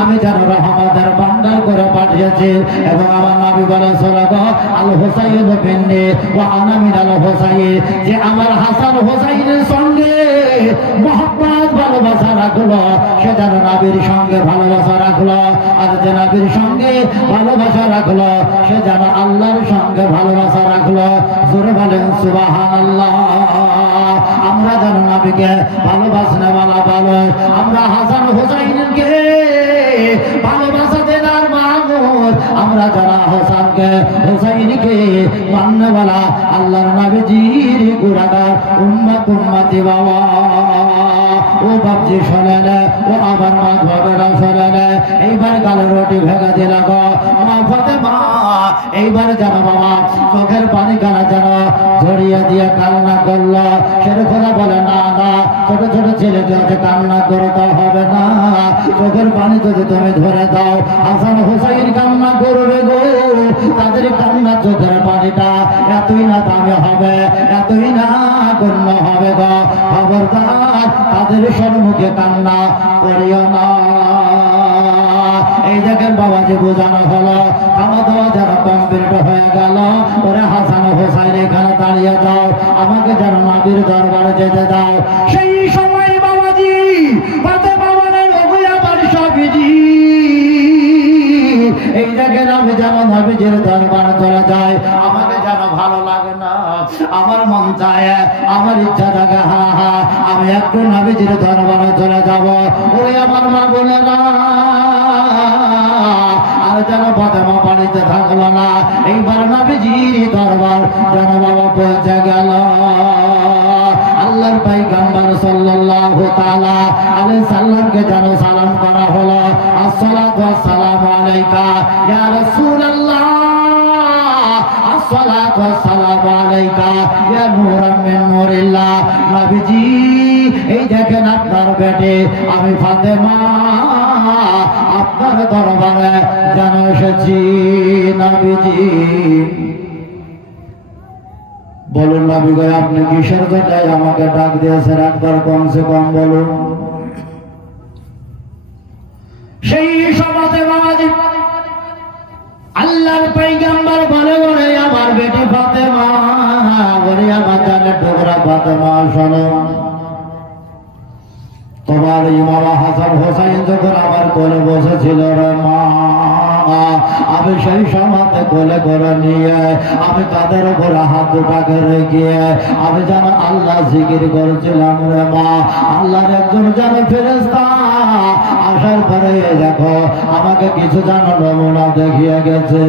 আমি যেন রহমতের ভান্ডার করে পাঠিয়েছি। এবং আমার নবী বলে সাল্লাল্লাহু আল হুসাইন বিননি ওয়া আনা মিনাল হুসাইন, যে আমার হাসান হুসাইনের সঙ্গে মহব্বত ভালোবাসা রাখলো সে যেন নবীর সঙ্গে ভালোবাসা রাখলো, আর যে নবীর সঙ্গে ভালোবাসা রাখলো সে যেন আল্লাহর সঙ্গে ভালোবাসা রাখলো। জোরে বলেন সুবহানাল্লাহ। আমরা যেন নবীকে ভালোবাসলে বলা ভালো, আমরা হাসান হুসাইনকে ভালোবাসা দেনার মাহমুদ, আমরা যারা হাসানকে হুসাইনকে মাননে বলা আল্লাহর নবীজির গুণাগার উম্মত উম্মতি বাবা। ও বাপজি শোনেন, ও আমার মা বাবারা শোনেন, এইবার গালে রুটি ভেঙে দিল গো মা ফাতেমা। এইবার যেন বাবা চোখের পানি গানা যেন ঝরিয়ে দিয়ে কান্না করলো। সেরকম বলে না না, ছোট ছোট ছেলেদেরকে কান্না করতে হবে না, চোখের পানি যদি তুমি ধরে দাও হাসান হুসাইন কান্না করবে গো, তাদের কান্না চোখের পানিটা এতই না দামি হবে, এতই না গণ্য হবে গো। খবরদার তাদের সম্মুখে কান্না করিও না। এই দেখেন বাবাজি বোঝানো হলো, খাওয়া দাওয়া যারা কমপ্লিট হয়ে গেল, ওরে হাসান হোসাইন এখানে দাঁড়িয়ে যাও, আমাকে যেন নবীর দরবারে যেতে দাও। সেই সময় বাবাজি ফাতেমা বলেন ওগো আমার স্বামীজি, এই দেখেন আমি যেন নবীজির দরবারে চলে যাই, আমাকে যেন ভালো লাগে না, আমার মন চায়, আমার ইচ্ছা থাকে হা হা আমি একটু নবীজির দরবারে চলে যাব। ওরে আমার মা বলে না, আর যেন ফাতেমা বাড়িতে থাকলো না। এইবার নবীজির দরবার যেন বাবা পৌঁছে গেল। আল্লাহর পয়গম্বর সাল্লাল্লাহু তাআলা আলাইহি সাল্লামকে যেন সালাম করা হলো, আসসালাতু ওয়াসসালামু আলাইকা ইয়া রাসূলুল্লাহ, আসসালাতু ওয়াসসালামু আলাইকা ইয়া নূরাম মিন নূরিল্লাহ। নবীজি এই দেখেন আপনার বেটে আমি ফাতেমা আপনার দরবারে যেন এসেছি। নবীজি বলুন নবী গো আপনি কিসের জন্য আমাকে ডাক দিয়েছেন, একবার কমসে কম বলুন। সেই সমাজে বাবাজি আল্লাহর পয়গম্বর বলে বলে আমার বেটি ফাতেমা, বলে আমার জানের টুকরা ফাতেমা শোনো, তোমার ইমাম হাসান হোসাইন যখন আমার কোলে বসেছিল রে মা, আমি সেই সমাজে কোলে করে নিয়ে আমি তাদের উপরে হাত দুটাকে রেখে আমি যেন আল্লাহ জিকির করেছিলাম রে মা। আল্লাহর একজন যেন ফেরেশতা আসার পরে দেখো আমাকে কিছু যেন নমুনা দেখিয়ে গেছে,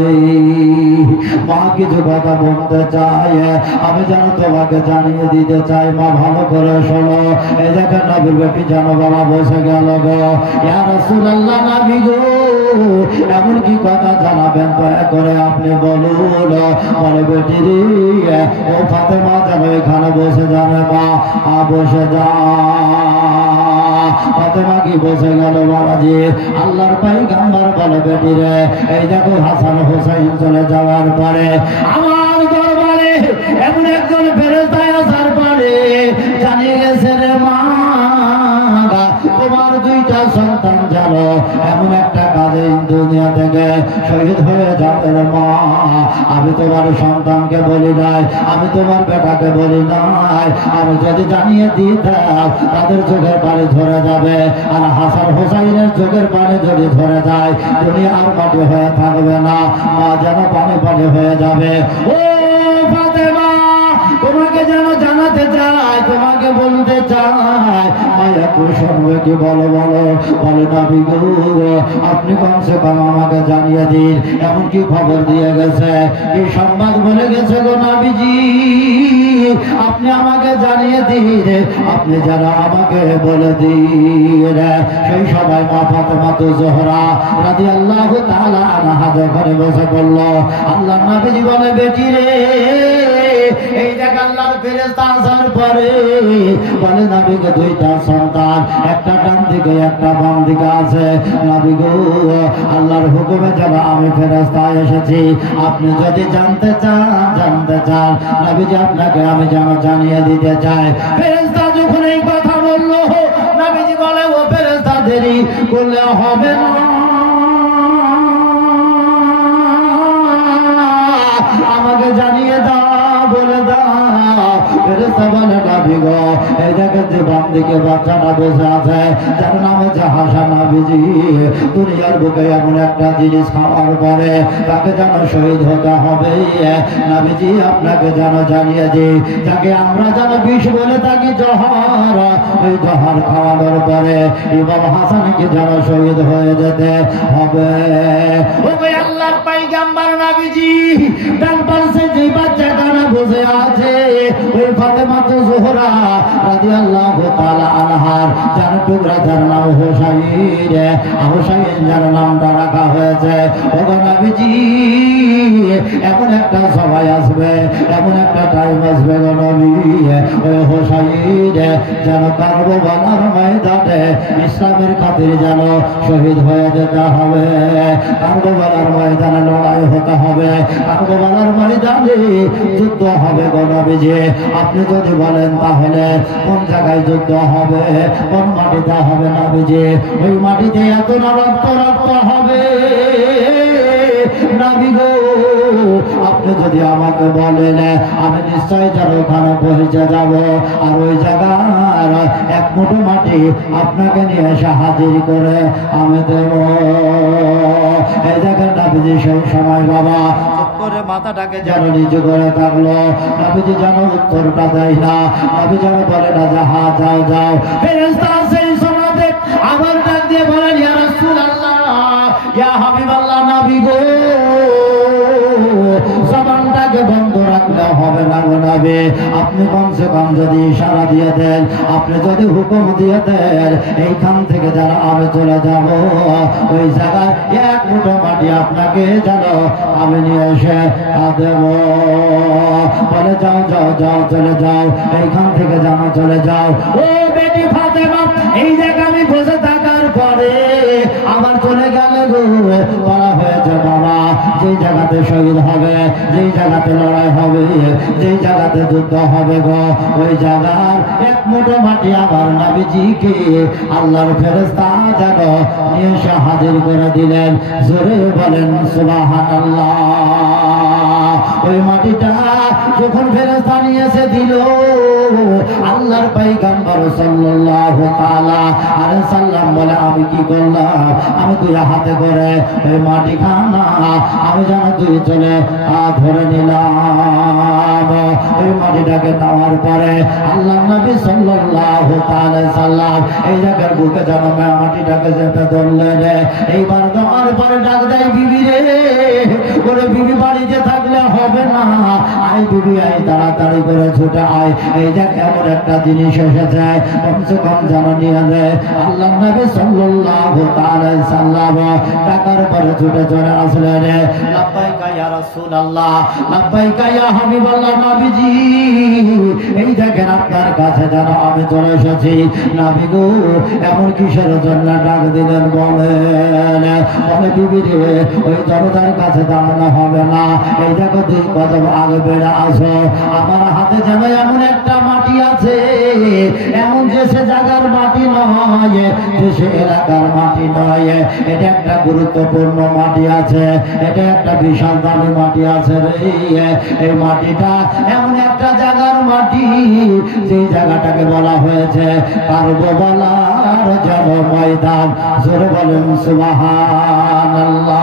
মা কিছু কথা বলতে চাই, আমি যেন তোমাকে জানিয়ে দিতে চাই মা, ভালো করে শোনো। এই দেখে নবীর বেটি যেন বাবা বসে গেল গো। ইয়া রাসূলুল্লাহ নবী গো এমন কি কথা জানাবেন দয়া করে আপনি বলুন। বলে বেটি রে ও ফাতেমা যেন এখানে বসে যাবে মা, বসে যা। ফাতেমা কি বসে গেল বাবাজি। আল্লাহর পয়গম্বর বলে বেটি রে এই দেখো হাসান হোসাইন চলে যাওয়ার পরে আমার দরবারে এমন একজন ফেরেশতা আসার পরে জানিয়ে গেছে রে মা তোমার দুইটা সন্তান জানো এমন একটা কাজে দুনিয়া থেকে শহীদ হয়ে যাবে রে মা। আমি তোমার সন্তানকে বলি নাই, আমি তোমার বেটাকে বলি নাই, আমি যদি জানিয়ে দিতাম তাদের চোখের পানি ধরে যাবে, আর হাসান হোসাইনের চোখের পানি যদি ধরে যায় দুনিয়া আর মাটি হয়ে থাকবে না, মা যেন পানি পানি হয়ে যাবে। ও ফাতেমা তোমাকে যেন জানাতে চাই, তোমাকে বলতে চাই, মায়া শুনবে কি বলো বলো। বলে নবী গো আপনি কমসে কম আমাকে জানিয়ে দিন, এমন কি খবর দিয়ে গেছে, এই সংবাদ বলে গেছে গো নবীজি, আপনি আমাকে জানিয়ে দিন, আপনি যারা আমাকে বলে দিন। সেই সময় মা ফাতেমা জোহরা রাদিয়াল্লাহু তাআলা আনহা ঘরে বসে পড়ল। আল্লাহর নবীজি বলে বেটি রে এই যে আল্লাহর ফেরেশতা আসার পরে বলে নবী গো দুইটা সন্তান, একটা ডান দিকে একটা বাম দিকে আছে। নবী গো আল্লাহর হুকুমে যেন আমি ফেরেশতা এসেছি, আপনি যদি জানতে চান নবীজি আপনাকে আমি যেন জানিয়ে দিতে চাই। ফেরেশতা যখন এই কথা বলল নবীজি বলে ও ফেরেশতা দেরি করলে হবে না। আমাকে জানিয়ে দাও, বলে দাও। ফেরেশতা বলে নবী গো, এই দেখেন যে বাম দিকে বাচ্চাটা বসে আছে, যার নাম হচ্ছে হাসান নবীজি। দুনিয়ার বুকে এমন একটা জিনিস খাওয়ার পরে তাকে যেন শহীদ হতে হবে। নবীজি আপনাকে যেন জানিয়ে দিই, যাকে আমরা যেন বিষ বলে থাকি জহর, ওই জহর খাওয়ানোর পরে ইমাম হাসানকে যেন শহীদ হয়ে যেতে হবে। ওই আল্লাহর পয়গম্বর নবীজি ডান পাশে যে বাচ্চাটা বসে আছে, ওই ফাতেমা জোহরা রাদিয়াল্লাহু তাআলা আনহার যার টুকরা, যার নাম হোসাইন, হোসাইন যার নামটা রাখা হয়েছে। ওগো নবীজি, এমন একটা সময় আসবে, এমন একটা টাইম আসবে গো নবী, ওই হোসাইন যেন কারবালার ময়দানে ইসলামের খাতিরে যেন শহীদ হয়ে যেতে হবে। কারবালার ময়দানে লড়াই হতে হবে, কারবালার ময়দানে যুদ্ধ হবে গো নবীজি। আপনি যদি বলেন তাহলে কোন জায়গায় যুদ্ধ হবে, কোন মাটিতে হবে নবীজি? ওই মাটিতে এত রক্ত রক্ত হবে নবী গো। আপনি যদি আমাকে বলেন, আমি নিশ্চয় যেন ওখানে পৌঁছে যাব, আর ওই জায়গার এক মুঠো মাটি আপনাকে নিয়ে এসে হাজির করে আমি দেব। এই দেখেন নবীজি সেই সময় বাবা চুপ করে মাথাটাকে যেন নিচু করে থাকলো। নবীজি যেন উত্তরটা দেয় না, নবী যেন বলে না যে হা যাও যাও। ফেরেশতা সেই সময়তে আবার ডাক দিয়ে বলেন, ইয়া রাসূলুল্লাহ, ইয়া হাবিবাল্লাহ, নবী গো, জবানটাকে বন্ধ রাখলে হবে না গো নবী। আপনি কমসে কম যদি ইশারা দিয়ে দেন, আপনি যদি হুকুম দিয়ে দেন, এইখান থেকে যারা আমি চলে যাব, ওই জায়গায় এক মুঠো মাটি আপনাকে যেন আমি নিয়ে এসে দেব। বলে যাও যাও যাও, চলে যাও, এইখান থেকে যেন চলে যাও। ও বেটি ফাতেমা, এই জায়গা আমি বসে থাকার পরে আবার চলে গেলে গো, বলা হয়েছে বাবা, যেই জায়গাতে শহীদ হবে, যেই জায়গাতে লড়াই হবে, যেই জায়গাতে যুদ্ধ হবে গো, ওই জায়গার এক মুঠো মাটি আবার নবীজিকে আল্লাহর ফেরেশতা যেন নিয়ে এসে হাজির করে দিলেন। জোরে বলেন সুবহানাল্লাহ। ওই মাটিটা যখন ফেরেশতা নিয়ে এসে দিল, আল্লাহর পয়গম্বর সাল্লাল্লাহু তাআলা আলাইহি সাল্লাম বলে, আমি কি করলাম? আমি দুই হাতে করে ওই মাটি খানা আমি যেন দুই চলে ধরে নিলাম। ওই মাটিটাকে নেওয়ার পরে আল্লাহ নবী সাল্লাল্লাহু তাআলা সাল্লাম এই জায়গার বুকে যেন মাটিটাকে যেতে ধরলেন। এইবার দেওয়ার পরে ডাক দেয়, বিবি রে, করে বিবি বাড়িতে থাকলে হবে না, আয় বিবি আয়, তাড়াতাড়ি করে ছুটে আয়। এই দেখ এমন একটা জিনিস এসেছে, কমসে কম যেন নিয়ে দেয়। আল্লাহ নবী সাল্লাল্লাহু তাআলা সাল্লাম টাকার পরে ছুটে চলে আসলেন। লাব্বাইকা ইয়া রাসূলুল্লাহ, লাব্বাইকা ইয়া হাবিবাল্লাহ, নবীজি এই দেখেন আপনার কাছে যেন আমি চলে এসেছি। নবী গো, এমন কিসের জন্য ডাক দিলেন বলেন? বলে বিবি রে, ওই দরজার কাছে দাঁড়ানো হবে না, এই দেখো দুই কদম আগে বেড়ে আসো। আমার হাতে যেন এমন একটা মাটি আছে, এমন যে সে জায়গার মাটি নয়, দেশে এলাকার মাটি নয়, এটা একটা গুরুত্বপূর্ণ মাটি আছে, এটা একটা বিশাল দামি মাটি আছে রে। এই মাটিটা এমন একটা জায়গার মাটি, যে জায়গাটাকে বলা হয়েছে কারবালার যেন ময়দান। জোরে বলেন সুবহানাল্লাহ।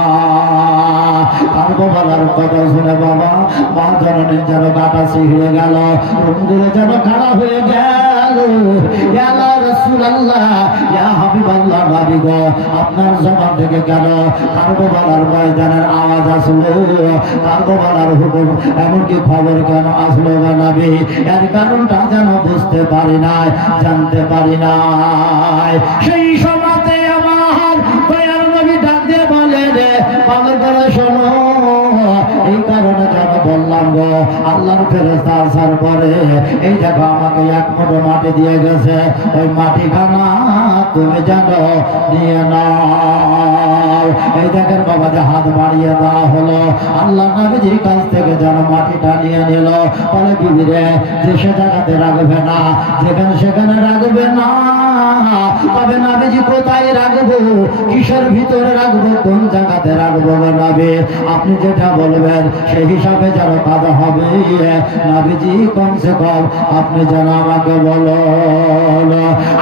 কারবালার কথা শুনে বাবা মা জননীর যেন কাটা শিখে গেল, রুমগুলো যেন খাড়া হয়ে গেল। ইয়া রাসূলুল্লাহ, ইয়া হাবিবাল্লাহ, নবী গো, আপনার জবান থেকে কেন কারবালার ময়দানের আওয়াজ আসলো? কারবালার হুকুম এমনকি খবর কেন আসলো গো নবী? এর কারণটা যেন বুঝতে পারি নাই, জানতে পারি নাই। সেই সময়তে আমার দয়ার নবী ডাক দিয়ে বলে রে, ভালো করে শোনো, এই কারণে যেন বললাম গো আল্লাহর ফেরেশতা আসার পরে এই দেখো আমাকে এক মুঠো মাটি দিয়ে গেছে, ওই মাটিখানা তুমি জানো নিয়ে নাও। এই দেখেন বাবা যে হাত বাড়িয়ে দেওয়া হলো, আল্লাহ নবীজির কাছ থেকে যেন মাটিটা নিয়ে নিল। বলে বিবি রে যে সে জায়গাতে রাখবে না, যেখানে সেখানে রাখবে না, তবে নবীজি কোথায় রাখবো, কিসের ভিতরে রাখবো, কোন জায়গাতে রাখবো নবী আপনি যেটা বলবেন সেই হিসাবে যেন কাজ হবে। নবীজি কমসে কম আপনি যেন আমাকে বলো।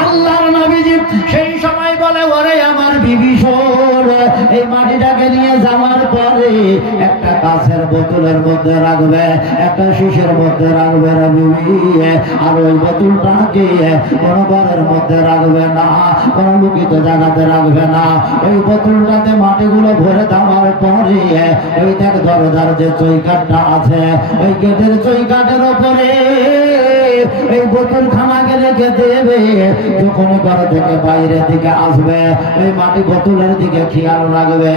আল্লাহর নবীজি সেই সময় বলে ওরে আমার বিবি শোন, এই মাটিটাকে নিয়ে যাওয়ার পরে একটা কাঁচের বোতলের মধ্যে রাখবে, একটা শিশের মধ্যে রাখবে রে বিবি, আর ওই বোতলটাকে কোনো ঘরের মধ্যে রাখবে না, কোনো লুকিত জায়গাতে রাখবে না। ওই বোতলটাতে মাটিগুলো ভরে দেওয়ার পরে ওই দেখ দরজার যে চৌকাঠটা আছে, ওই গেটের চৌকাঠের ওপরে এই বোতলখানাকে রেখে দেবে। যখন ঘর থেকে বাইরে দিকে আসবে ওই মাটি বোতলের দিকে খেয়াল রাখবে।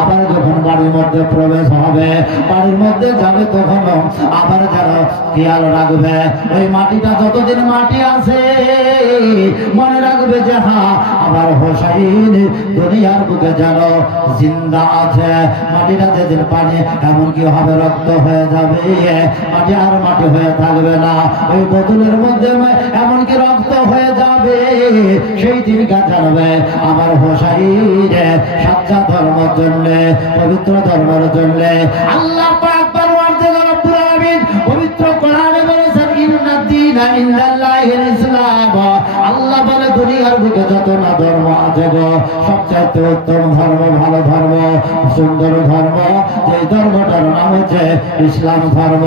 আবার যখন বাড়ির মধ্যে প্রবেশ হবে, বাড়ির মধ্যে যাবে, তখন আবার যেন খেয়াল রাখবে ওই মাটিটা যতদিন মাটি আছে মনে রাখবে যে হ্যাঁ আবার হোসাইন দুনিয়ার বুকে যেন জিন্দা আছে। মাটিটা যেদিন পানি এমনকি হবে রক্ত হয়ে যাবে, মাটি আর মাটি হয়ে থাকবে না, ওই বোতলের মধ্যে এমনকি রক্ত হয়ে যাবে, সেই দিনটা জানবে আমার হোসাইন সাচ্চা ধর্মের জন্য, পবিত্র ধর্মের জন্য আল্লাহ পাক পরওয়ারদিগার রব্বুল আলামিন পবিত্র কোরআনে বলেছেন ইন্নাদ দীনা ইনদাল্লাহিল ইসলাম। আল্লাহ বলে দুনিয়ার বুকে যত না ধর্ম আছে গো, সবচাইতে উত্তম ধর্ম, ভালো ধর্ম, সুন্দর ধর্ম, যে ধর্মটার নাম হচ্ছে ইসলাম ধর্ম।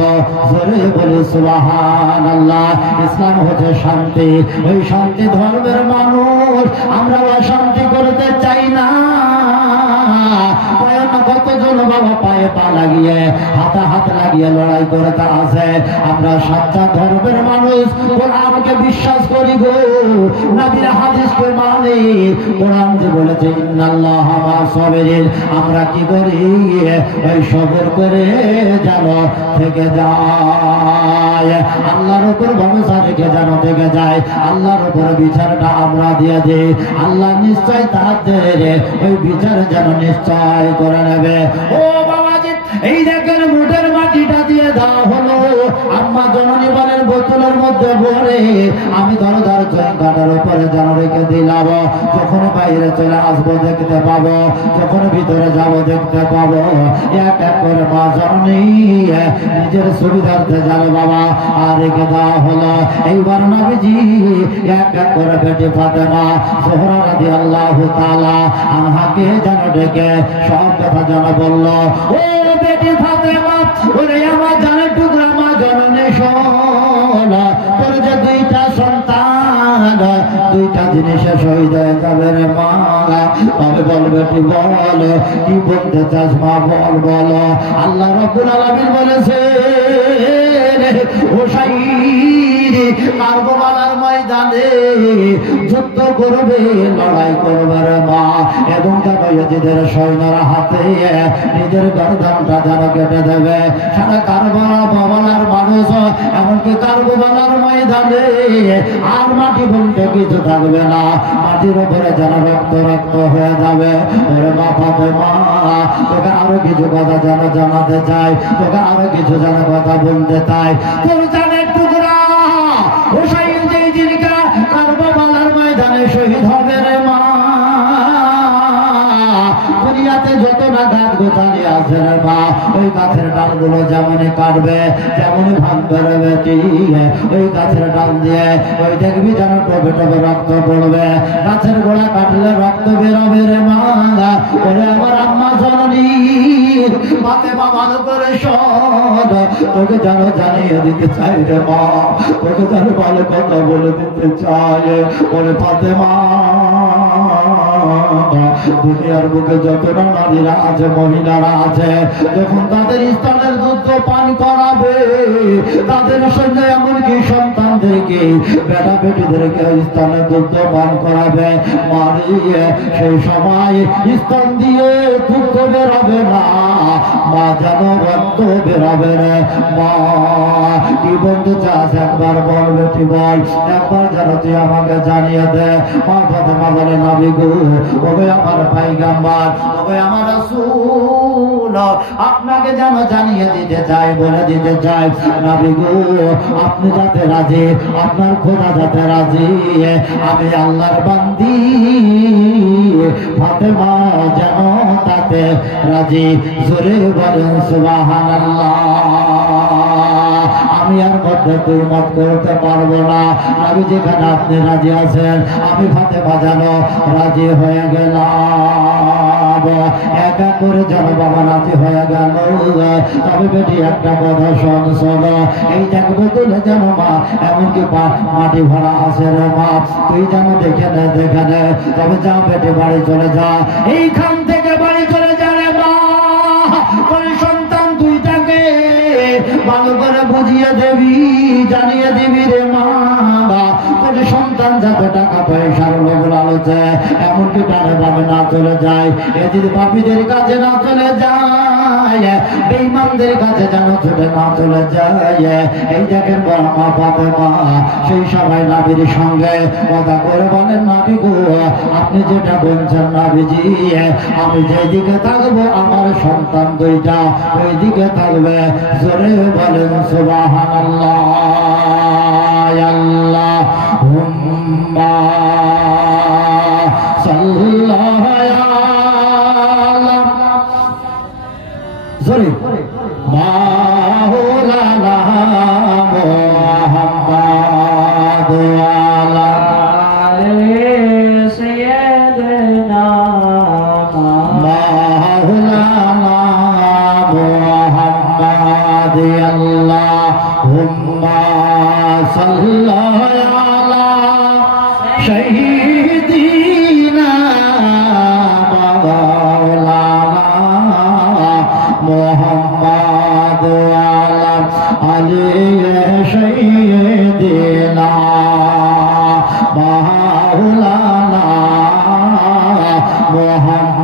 জোরে বলি সুবহানাল্লাহ। ইসলাম হচ্ছে শান্তি, ওই শান্তি ধর্মের মানুষ আমরা অশান্তি করতে চাই না। কতজন বাবা পায়ে পা লাগিয়ে হাতে হাত লাগিয়ে লড়াই করতে আছে। আমরা সাচ্চা ধর্মের মানুষ, কোরআনকে বিশ্বাস করি গো, নবীর হাদিসকে মানি। কোরআন যে বলেছে ইন্নাল্লাহা মা'আস সাবিরিন, আমরা কি করি ওই সবর করে যেন থেকে যায়, আল্লাহর উপর ভরসা রেখে যেন থেকে যায়, আল্লাহর উপর বিচারটা আমরা দিয়ে দিই। আল্লাহ নিশ্চয় তাদের ওই বিচার যেন নিশ্চয় করে নেবে। ও বাবাজি এই দেখেন মুঠের মাটিটা দিয়ে দেওয়া হলো, আম্মা জননী বলেন বোতলের মধ্যে ভরে আমি দরজার চৌকাঠের উপরে যেন রেখে দিলাম। যখন বাইরে চলে আসবো দেখতে পাবো, যখন ভিতরে যাবো দেখতে পাবো। এক এক করে মা জননী নিজের সুবিধার্থে জানো বাবা আর রেখে দেওয়া হলো। এইবার নবীজি এক এক করে বেটি ফাতেমা জোহরা রাদিয়াল্লাহু তাআলা আনহাকে যেন ডেকে সব কথা যেন বলল। ও বেটি ফাতেমা, ওরে আমার জানের টুকরা মা জননী শোন, তোর যে দুইটা সন্তান, দুইটা জিনিসে শহীদ হয়ে যাবে রে মা। তবে বল বেটি বল কি বলতে চাস মা, বল বল। আল্লাহ রাব্বুল আলামিন বলেছে হোসাইন কারবালার ময়দানে যুদ্ধ করবে, লড়াই করবে রে মা, এবং ইয়াজিদের সৈন্যরা হাতে নিজের গর্দানটা যেন কেটে দেবে। সারা কারবালার মানুষ এমনকি কারবালার ময়দানে আর মাটি বলতে কিছু থাকবে না, মাটির উপরে যেন রক্ত রক্ত হয়ে যাবে। ওরে মা ফাতেমা, তোকে আরো কিছু কথা যেন জানাতে চাই, তোকে আরো কিছু যেন কথা বলতে চাই। তোর জানের টুকরা হোসাইন যেই দিনকা কারবালার ময়দানে শহীদ হবে রে মা, দুনিয়াতে যত না গাছ গোছালি আছে রে মা, ওই গাছের ডালগুলো যেমনই কাটবে, যেমনই ভাঙবে রে বেটি, ওই গাছের ডাল দিয়ে ওই দেখবি যেন টবে টবে রক্ত পড়বে। গাছের গোড়া কাটলে রক্ত বেরোবে রে মা। ওরে আমার আম্মা জননী ফাতেমা, ভালো করে শোন, তোকে যেন জানিয়ে দিতে চাই রে মা, তোকে যেন ভালো কথা বলে দিতে চাই। ওরে ফাতেমা দুনিয়ার বুকে যত নারীরা আছে মহিলারা আছে যখন তাদের স্তনের দুধ পান করাবে তাদের সঙ্গে এমনকি সন্তানদেরকে বেটা বেটিদেরকে স্তনের দুধ পান করাবে মারিয়ে সেই সময় স্তন দিয়ে দুধ বেরোবে না মা যেন রক্ত বেরোবে রে মা কি বলতে চাস একবার বল বেটি বল একবার যেন তুই আমাকে জানিয়ে দে মা ফাতেমা বলে নবী গো ওগো আমার পয়গম্বর ওগো আমার রাসূল আপনাকে যেন জানিয়ে দিতে চাই বলে দিতে চাই নবী গো আপনি যাতে রাজি আপনার খোদা যাতে রাজি আমি আল্লাহর বান্দি ফাতেমা যেন তাতে রাজি জোরে বলেন সুবহানাল্লাহ আমি আর মধ্যে তুই মত করতে পারবো না আমি যেখানে আপনি রাজি আছেন আমি ফাতেমা যেন রাজি হয়ে গেলাম একা করে যেন বাবা রাজি হয়ে গেল তবে বেটি একটা কথা শোনো এই দেখবে তুলে যেন মা এমনকি মাটি ভরা আছে রে মা তুই যেন দেখে নে তবে যা বেটি বাড়ি চলে যা এইখান থেকে বাড়ি চলে যা রে মা তোর সন্তান দুইটাকে ভালো করে বুঝিয়ে দেবি জানিয়ে দিবি রে মা তোর সন্তান যাতে টাকা পয়সার লোভ লালচে এমনকি ডানে বামে না চলে যায় এদিকে পাপীদের কাছে না চলে যায় বেঈমানদের কাছে যেন ছুটে না চলে যায় এই দেখেন বড় মা ফাতেমা সেই সময় নবীর সঙ্গে কথা করে বলেন নবী গো আপনি যেটা বলছেন নবীজি আমি যেদিকে থাকবো আমার সন্তান দুইটা ওই দিকে থাকবে জোরে বলেন সুবহানাল্লাহ আল্লাহুম্মা সাল্লাল্লাহু আলা জোরে মাওলানা মুহাম্মদ আলা আলি সাইয়্যিদিনা মাওলানা মুহাম্মদ আল্লাহুম্মা সাল্লাল্লাহু আলা সাইয়্যিদিনা মাওলানা মুহাম্মদ আলা আলি সাইয়্যিদিনা মাওলানা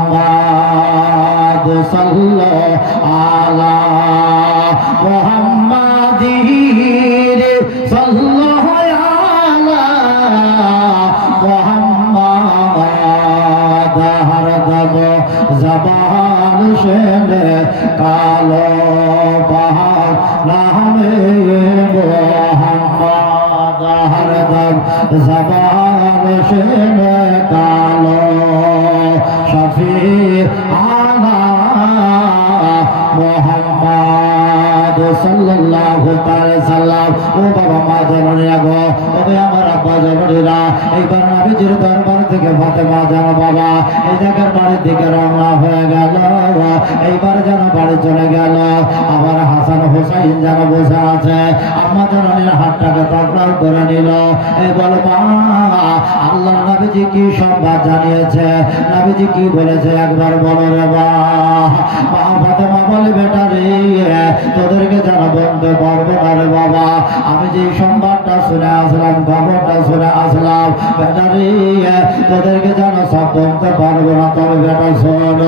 মুহাম্মদ সাল্লাল্লাহু আলা মুহাম্মাদির সাল্লাল্লাহু আলা মুহাম্মদ হরদম জবান শেনে কালো বাহার নামে মুহাম্মদ হরদম জবান শেনে কালো শফি আলা মুহাম্মদ সাল্লাল্লাহু তাআলা সাল্লাম ও বাবা মা জননীরা গো ওরে আমার আব্বা জননীরা এইবার নবীজির দরবার থেকে ফাতেমা যেন বাবা এই জায়গার বাড়ির দিকে রওনা হয়ে গেল এইবার যেন বাড়ি চলে গেল আমার হাসান হোসাইন যেন বসে আছে আম্মা জননীর হাতটাকে পাকড়াও করে নিল এই বল মা আল্লাহ নবীজি কি সংবাদ জানিয়েছে নবীজি কি বলেছে একবার বলো রে মা ফাতেমা বলে বেটা রে তোদেরকে যেন বলতে পারবো না রে বাবা আমি যে সংবাদটা শুনে আসলাম খবরটা শুনে আসলাম বেটা রে তোদেরকে যেন সব বলতে পারবো না তবে বেটা শোন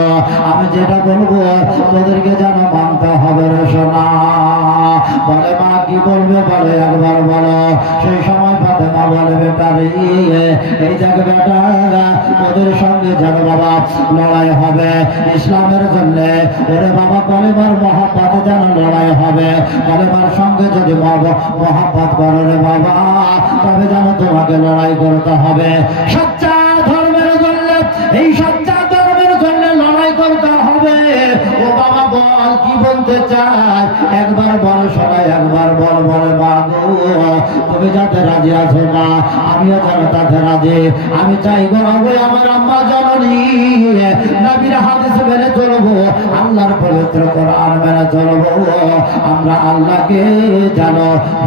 আমি যেটা বলবো তোদেরকে যেন মানতে হবে রে সোনা বলে মা কি বলবে বলে একবার বলো সেই সময় ফাতেমা বলে বেটা রে এই জায়গা বেটা তোদের সঙ্গে যেন বাবা লড়াই হবে ইসলামের জন্য ওরে বাবা কলেমার মহব্বত যেন লড়াই হবে কলেমার সঙ্গে যদি মহব্বত করো রে বাবা তবে যেন তোমাকে লড়াই করতে হবে সচ্চা ধর্মের জন্য এই সচ্চা ধর্মের জন্য লড়াই করতে হবে ও বাবা বল কি বলতে চাই একবার বল সবাই একবার বল বলে মা গো তুমি যাতে রাজি আছো মা, আমিও যেন তাতে রাজি। আমি চাই গো আমার আম্মা জননী নবীর হাদিস মেনে চলবো, আল্লাহর পবিত্র কোরআন মেনে চলবো। আমরা আল্লাহকে যেন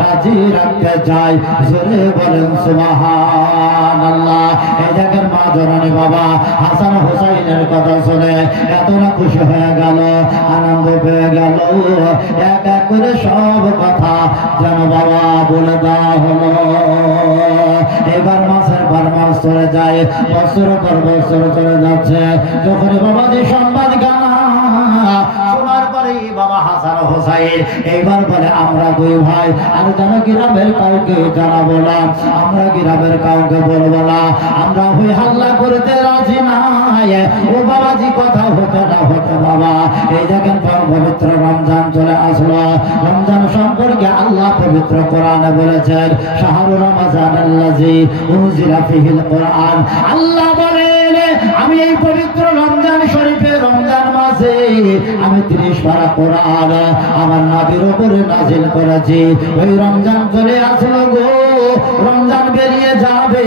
রাজি রাখতে চাই। জোরে বলেন সুবহানাল্লাহ। এই দেখেন মা জননী বাবা হাসান হুসাইনের কথা শুনে এত না খুশি হয়ে গেল, আনন্দ পেয়ে গেল। এক এক করে সব কথা যেন বাবা বলে দেওয়া হলো। এবার মাসের পর মাস চলে যায়, বছর পর বছর চলে যাচ্ছে। যখন বাবা যে সংবাদ গানা শোনার পরে বাবা হাসান হোসাইন এইবার বলে আমরা দুই ভাই আর যেন গ্রামের কাউকে জানাবো না, আমরা গ্রামের কাউকে বলবো না, আমরা হই হাল্লা করতে রাজি নাই। ও বাবাজি কথা হতে না হতে বাবা এই দেখেন পবিত্র রমজান চলে আসলো। রমজান সম্পর্কে আল্লাহ পবিত্র কোরআনে বলেছেন শাহরুর রমাজানাল্লাযী উনজিলা ফীহিল কোরআন। আল্লাহ বলেন আমি এই পবিত্র রমজান শরীফে রমজান মাসে আমি 30 পারা কোরআন আমার নবীর উপরে নাযিল করেছি। ওই রমজান চলে আসলো গো, রমজান বেরিয়ে যাবে।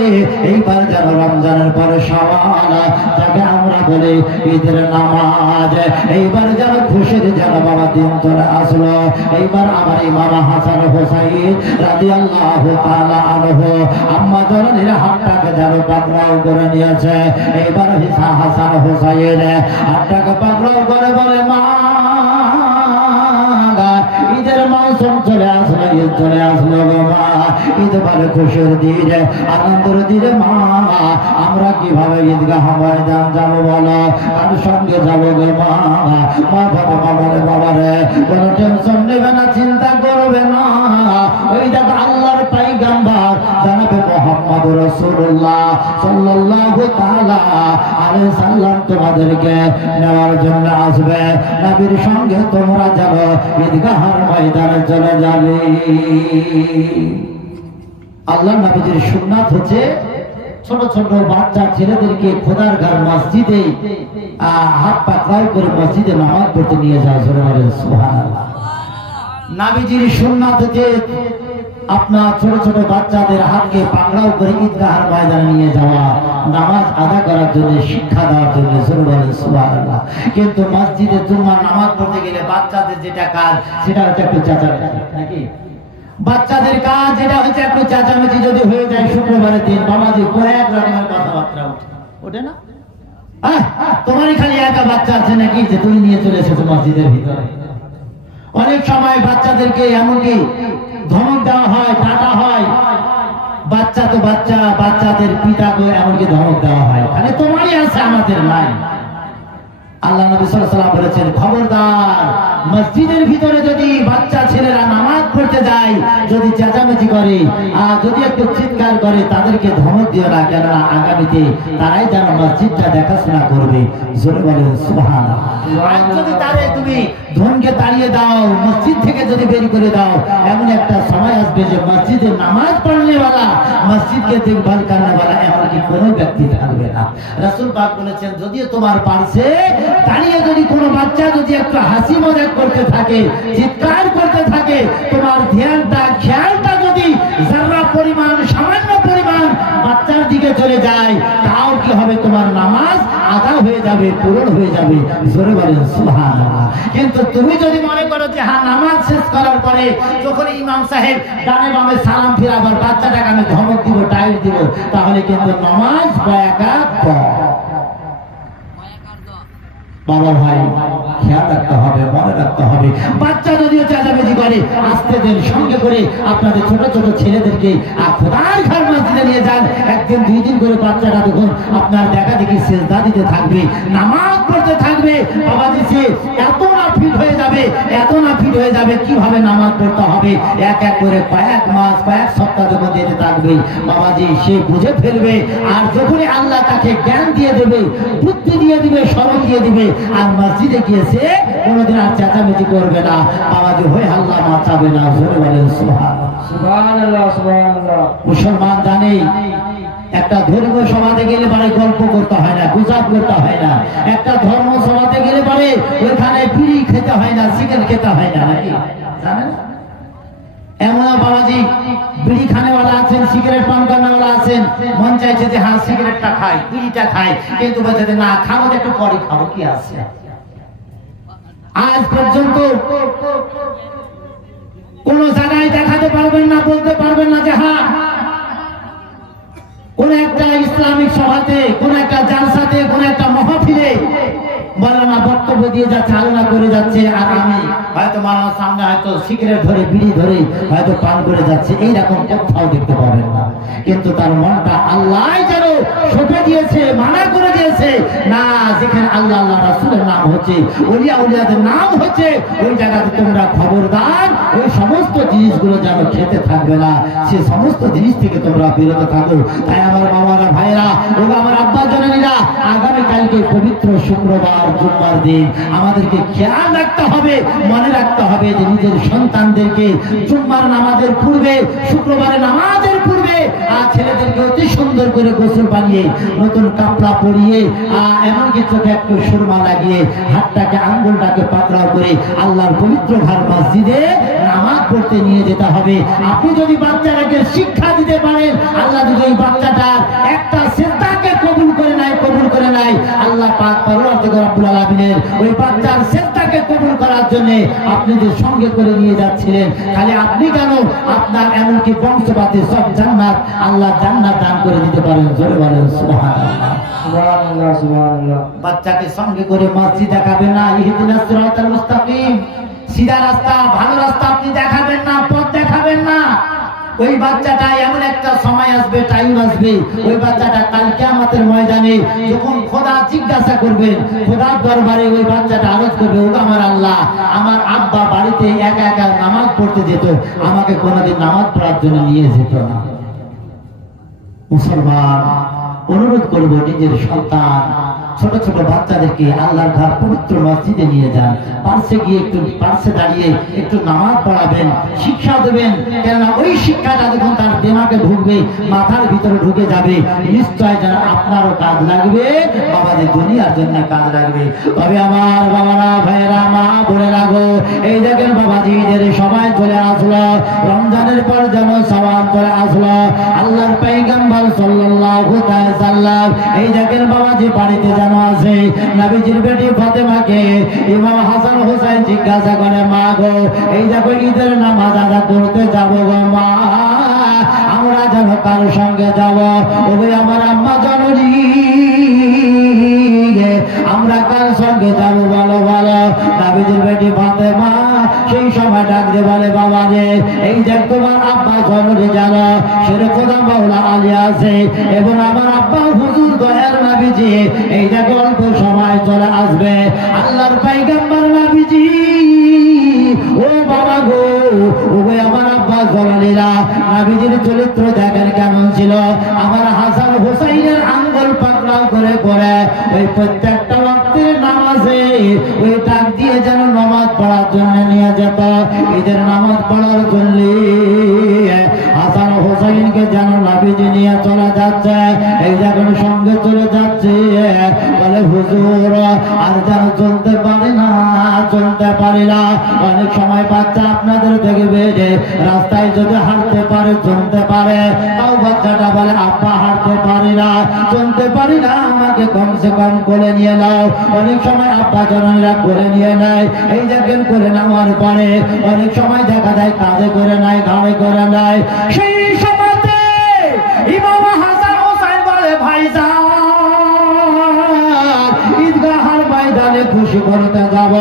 এইবার যেন রমজানের পরে শাওয়াল যাকে আমরা বলি ঈদের নামাজ, এইবার যেন খুশির যেন বাবা দিন চলে আসলো। এইবার আমার ইমাম হাসান হোসাইন রাদিয়াল্লাহু তাআলা আনহু আম্মা জননীর হাতটাকে যেন পাকড়াও করে নিয়েছে। এইবার হাসান হোসাইন হাতটাকে পাকড়াও করে বলে মা ঈদের মৌসুম চলে আসলো, ঈদ চলে আসলো গো মা, ঈদ বলে খুশির দিন আনন্দের দিনে মা আমরা কিভাবে ঈদগাহ ময়দান যাবো বলো, কার সঙ্গে যাবো গো মা? মা বাবা বলে বাবা রে কোনো টেনশন নেবে না, চিন্তা করবে না। ওই দেখো আল্লাহর পয়গম্বর জনাবে মুহাম্মদ রাসূলুল্লাহ সাল্লাল্লাহু তাআলা আলাইহি সাল্লাম তোমাদেরকে নেওয়ার জন্য আসবে। নবীর সঙ্গে তোমরা যাবে ঈদগাহের ময়দানে চলে যাবে। আল্লাহ নবীর সুন্নাত হচ্ছে ছোট ছোট বাচ্চা ছেলেদেরকে খোদার ঘর মসজিদে হাত পাকড়াও করে মসজিদে নামাজ পড়তে নিয়ে যাওয়া। সুবহানাল্লাহ। নবীজির সুন্নাত হচ্ছে আপনার ছোট ছোট বাচ্চাদের হাতকে পাকড়াও করে ঈদগাহের ময়দানে নিয়ে যাওয়া, নামাজ আদা করার জন্য, শিক্ষা দেওয়ার জন্য। সুবহানাল্লাহ। কিন্তু মসজিদে জুমার নামাজ পড়তে গেলে বাচ্চাদের যেটা কাজ সেটা হচ্ছে একটু চেঁচামেচি, নাকি? বাচ্চাদের কাজ যেটা হচ্ছে একটু চেঁচামেচি যদি হয়ে যায় শুক্রবারের দিন বাবাজি কয়েক রকমের কথাবার্তা ওঠে না? তোমারই খালি একা বাচ্চা আছে নাকি যে তুমি নিয়ে চলে এসেছো মসজিদের ভিতরে? অনেক সময় বাচ্চাদেরকে এমনকি ধমক দেওয়া হয়, ডাটা হয়। বাচ্চা তো বাচ্চা, বাচ্চাদের পিতাকে এমনকি ধমক দেওয়া হয়, মানে তোমারই আছে আমাদের নাই। আল্লাহ নবী সাল্লাল্লাহু আলাইহি ওয়াসাল্লাম বলেছেন খবরদার মসজিদের ভিতরে যদি বাচ্চা ছেলেরা নামাজ পড়তে যায় যদি চেঁচামেচি করে আর যদি একটু চিৎকার করে তাদেরকে ধমক দিও না, কেননা আগামীতে তারাই যেন মসজিদটা দেখাশোনা করবে। জোরে বলেন সুবহানাল্লাহ। আর যদি তারে তুমি ধনকে তাড়িয়ে দাও, মসজিদ থেকে যদি বের করে দাও, এমন একটা সময় আসবে যে মসজিদে নামাজ পড়নেওয়ালা, মসজিদকে দেখভাল করানেওয়ালা এমনকি কোনো ব্যক্তি থাকবে না। রাসূল পাক বলেছেন যদিও তোমার পাশে দাঁড়িয়ে যদি কোনো বাচ্চা যদি একটু হাসি মজাক করতে থাকে, চিৎকার করতে থাকে, তোমার ধ্যানটা খেয়ালটা যদি যারা পরিমাণ সামান্য পরিমাণ বাচ্চার দিকে চলে যায়, তাও কি হবে? তোমার নামাজ আদা হয়ে যাবে, পূরণ হয়ে যাবে। জোরে বলেন সুবহানাল্লাহ। কিন্তু তুমি যদি মনে করো যে হ্যাঁ নামাজ শেষ করার পরে যখন ইমাম সাহেব ডানে বামে সালাম ফিরাবার বাচ্চাটাকে আমি ধমক দিব, টাইট দিব, তাহলে কিন্তু নামাজ ব্যাঘাত। বাবা ভাই খেয়াল রাখতে হবে, মনে রাখতে হবে। বাচ্চা যদিও চেঁচামেচি করে আস্তে দেন, সঙ্গে করে আপনাদের ছোট ছোট ছেলেদেরকে খোদার ঘর মসজিদে নিয়ে যান। একদিন দুই দিন করে বাচ্চাটা দেখুন আপনার দেখা দেখি সেজদা দিতে থাকবে, নামাজ পড়তে থাকবে। বাবাজি সে এত না ফিট হয়ে যাবে, এত না ফিট হয়ে যাবে কিভাবে নামাজ পড়তে হবে এক এক করে কয়েক মাস কয়েক সপ্তাহ যখন দিতে থাকবে বাবাজি সে বুঝে ফেলবে। আর যখনই আল্লাহ তাকে জ্ঞান দিয়ে দেবে, বুদ্ধি দিয়ে দিবে, স্মরণ দিয়ে দিবে, আর মসজিদে গিয়েছে কোনোদিন আর চেঁচামেচি করবে না, বাবাজি হয়ে আল্লাহ মাচাবে না। জোরে বলেন সুবহানাল্লাহ। সুবহানাল্লাহ। মুসলমান জানে একটা ধর্মীয় সভাতে গেলে পরে গল্প করতে হয় না, গুজব করতে হয় না। একটা ধর্ম সভাতে গেলে পরে ওইখানে বিড়ি খেতে হয় না, সিগারেট খেতে হয় না, নাকি জানেন? এমন বাবাজি বিড়ি খানেওয়ালা আছেন, সিগারেট পান করনেওয়ালা আছেন, মন চাইছে যে হ্যাঁ সিগারেটটা খাই, বিড়িটা খাই, কিন্তু বলছে যে না খাবো, একটু পরে খাবো, কি আছে। আজ পর্যন্ত কোন জায়গায় দেখাতে পারবেন না, বলতে পারবেন না যে হ্যাঁ কোন একটা ইসলামিক সভাতে, কোন একটা জালসাতে, কোন একটা মাহফিলে মাওলানা বক্তব্য দিয়ে যাচ্ছে, আলোচনা করে যাচ্ছে, আর আমি হয়তো মাওলানার সামনে হয়তো সিগারেট ধরে, বিড়ি ধরে হয়তো পান করে যাচ্ছে, এইরকম কোথাও দেখতে পাবেন না। কিন্তু তার মনটা আল্লাহ যেন সঁপে দিয়েছে, মানা করে দিয়েছে, না যেখানে আল্লাহ আল্লাহ রাসূলের নাম হচ্ছে, ওলিয়া উলিয়াদের নাম হচ্ছে, ওই জায়গাতে তোমরা খবরদার ওই সমস্ত জিনিসগুলো যেন খেতে থাকবে না, সে সমস্ত জিনিস থেকে তোমরা বিরত থাকো। তাই আমার বাবারা, ভাইরা ও আমার আব্বা জননীরা, আগামীকালকে পবিত্র শুক্রবার, জুম্মার দিন আমাদেরকে খেয়াল রাখতে হবে, মনে রাখতে হবে যে নিজের সন্তানদেরকে জুম্মার নামাজের পূর্বে, শুক্রবারের নামাজের পূর্বে ছেলেদেরকে অতি সুন্দর করে গোসল বানিয়ে, নতুন কাপড়া পরিয়ে, এমনকি চোখে একটু সুরমা লাগিয়ে, হাতটাকে আঙ্গুলটাকে পাকড়াও করে আল্লাহর পবিত্র ঘর মসজিদে নামাজ পড়তে নিয়ে যেতে হবে। আপনি যদি বাচ্চাটাকে শিক্ষা দিতে পারেন, আল্লাহ যদি ওই বাচ্চাটার একটা সিজদাকে কবুল করে নাই, আল্লাহ পাক পরওয়ারদিগার রব্বুল আলামিনের ওই বাচ্চার সিজদাকে কবুল করার জন্য আপনি যে সঙ্গে করে নিয়ে যাচ্ছিলেন, খালি আপনি কেন, আপনার এমনকি বংশপাতি সব জান্নাত, আল্লাহ জান্নাত দান করে দিতে পারেন। জোরে বলেন সুবহানাল্লাহ, সুবহানাল্লাহ, সুবহানাল্লাহ। বাচ্চাকে সঙ্গে করে মসজিদ দেখাবেন না, ইহদিনাস সিরাতাল মুস্তাকিম, সিধা রাস্তা, ভালো রাস্তা আপনি দেখাবেন না, পথ দেখাবেন না। ওই বাচ্চাটা এমন একটা সময় আসবে, টাইম আসবে, ওই বাচ্চাটা কাল কিয়ামতের ময়দানে যখন খোদা জিজ্ঞাসা করবেন, খোদার দরবারে ওই বাচ্চাটা আরজ করবে, ও আমার আল্লাহ, আমার আব্বা বাড়িতে একা একা নামাজ পড়তে যেত, আমাকে কোনোদিন নামাজ পড়ার জন্য নিয়ে যেত না। মুসলমান, অনুরোধ করব নিজের সন্তান, ছোট ছোট বাচ্চাদেরকে আল্লাহর ঘর পবিত্র মসজিদে নিয়ে যান, পাশে গিয়ে একটু পাশে দাঁড়িয়ে একটু নামাজ পড়াবেন, শিক্ষা দেবেন। কেননা ওই শিক্ষাটা যখন তার দিমাগে ঢুকবে, মাথার ভিতরে ঢুকে যাবে, নিশ্চয় যেন আপনারও কাজ লাগবে, বাবাদের দুনিয়ার জন্য কাজ লাগবে। তবে আমার বাবারা, ভাইয়েরা, মা বলে রাখো, এই দেখেন বাবাজি ঈদের সময় চলে আসলো, রমজানের পর যেন সওয়াল চলে আসলো। আল্লাহর পয়গম্বর সাল্লাল্লাহু আলাইহি সাল্লাম এই দেখেন বাবাজি বাড়িতে যেন আছে, নবীজির বেটি ফাতেমাকে ইমাম হাসান হোসেন জিজ্ঞাসা করে, মা গো, এই দেখো ঈদের নামাজ আদা করতে যাবো গো মা, আমরা যেন কার সঙ্গে যাব? ওই আমার আম্মা জননী, আমরা কার সঙ্গে যাবো বলো বলো? নবীজির বেটি ফাতেমা সেই সময় ডাক দিয়ে বলে, বাবা রে, এই যে তোমার আব্বা জননী জানো, সেরে খোদা মাওলা আলী আছে, এবং আমার আব্বা হুজুর দয়ার নবীজি এই যে অল্প সময় চলে আসবে। আল্লাহর পয়গম্বর নবীজি, ও বাবা গো, ওই আমার আব্বা জননীরা, নবীজির চরিত্র দেখেন কেমন ছিল। আমার হাসান হুসাইনের আঙ্গুল পাকড়াও করে করে ওই প্রত্যেকটা ওয়াক্তের নামাজে ওই ডাক দিয়ে যেন নামাজ পড়ার জন্য নিয়ে যেত। ঈদের নামাজ পড়ার জন্য হাসান হুসাইনকে যেন নবীজি নিয়ে চলে যাচ্ছে, এই যখন সঙ্গে চলে যাচ্ছে, বলে হুজুর আর যেন চলতে পারি না, চলতে পারি না। অনেক সময় বাচ্চা আপনাদের থেকে বেড়ে রাস্তায় যদি হাঁটতে পারে, চলতে পারে, তাও বাচ্চাটা বলে আব্বা হাঁটতে পারি না, চলতে পারি না, আমাকে কমসে কম কোলে নিয়ে নাও। অনেক সময় আব্বা জননীরা কোলে নিয়ে নেয়, এই দেখেন কোলে নেওয়ার পরে অনেক সময় দেখা যায় কাঁধে করে নেয়, ঘাড়ে করে নেয়। সেই সময়তে ইমাম হাসান হোসেন বলে, ভাইজান ঈদগাহের ময়দানে খুশি করতে যাব,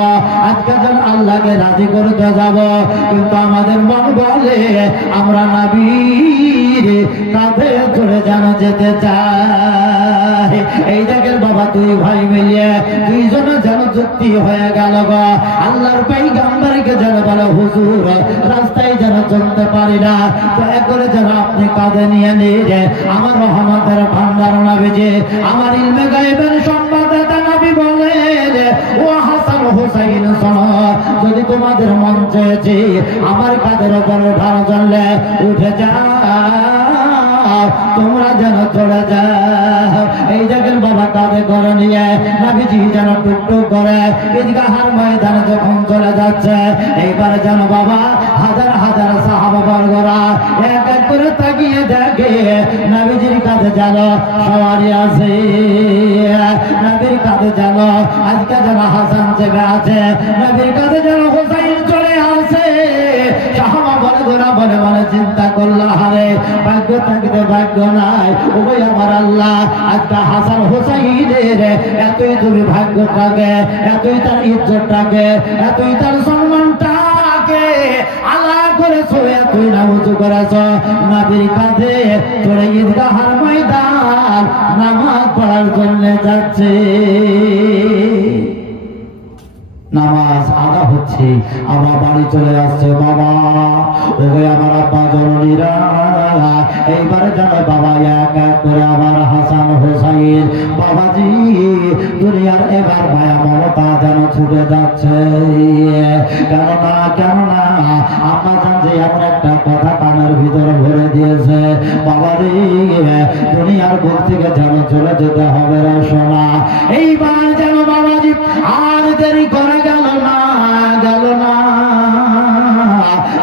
আজকে যেন আল্লাহকে রাজি করতে যাব, কিন্তু আমাদের মন বলে আমরা নবীর কাঁধে করে যেন যেতে চাই। এই দেখেন বাবা, দুই ভাই মিলিয়ে দুইজনে যেন যুক্তি হয়ে গেল গো। আল্লাহর পয়গম্বরকে যেন বলে, হুজুর রাস্তায় যেন চলতে পারি না, দয়া করে যেন আপনি কাঁধে নিয়ে নিয়ে আমার রহমতের ভান্ডার নবীজি, আমার ইলমে গায়েবের সংবাদদাতা নবী বলেন, ও হাসান হুসাইন শোনো, যদি তোমাদের মন চেয়েছে আমার কাঁধের উপর ভার চললে উঠে যাও, তোমরা যেন চলে যাও। এই দেখেন বাবা, কাঁধে করে নিয়ে নবীজি যেন টুকটুক করে ঈদগাহের ময়দানে যখন চলে যাচ্ছে, এইবার যেন বাবা হাজার হাজার সাহাবা বর্গরা এক এক করে তাকিয়ে দেখে নবীজির কাছে যেন সওয়ারি আছে, নবীর কাছে যেন আজকে যেন হাসান চেপে আছে, নবীর কাছে যেন হোসাইন চলে আসে। সাহাবা বর্গরা বলে বলে চিন্তা করল, হারে ভাগ্য থাকতে ভাগ্য নাই, ওই আমার আল্লাহ আজকে হাসান হোসাইনের এতই তুমি ভাগ্যটাকে, এতই তার ইজ্জতটাকে, এতই তার সম্মানটাকে আল্লাহ করেছো, এতই না উঁচু করেছো, নবীর কাছে চলে ঈদগাহের ময়দান নামাজ পড়ার জন্য যাচ্ছে। নামাজ আদা হচ্ছে, আমার বাড়ি চলে আসছে। বাবা ওই আমার আব্বা জননীরা এইবারে যেন বাবা এক এক করে আমার হাসান হোসাইন বাবাজি দুনিয়ার এবার মায়া মমতা যেন ছুটে যাচ্ছে। কেননা আম্মা জান যে এমন একটা কথা কানের ভিতরে ভরে দিয়েছে, বাবারে দুনিয়ার বুক থেকে যেন চলে যেতে হবে রে সোনা। এইবার যেন বাবাজি আর দেরি করে গেল না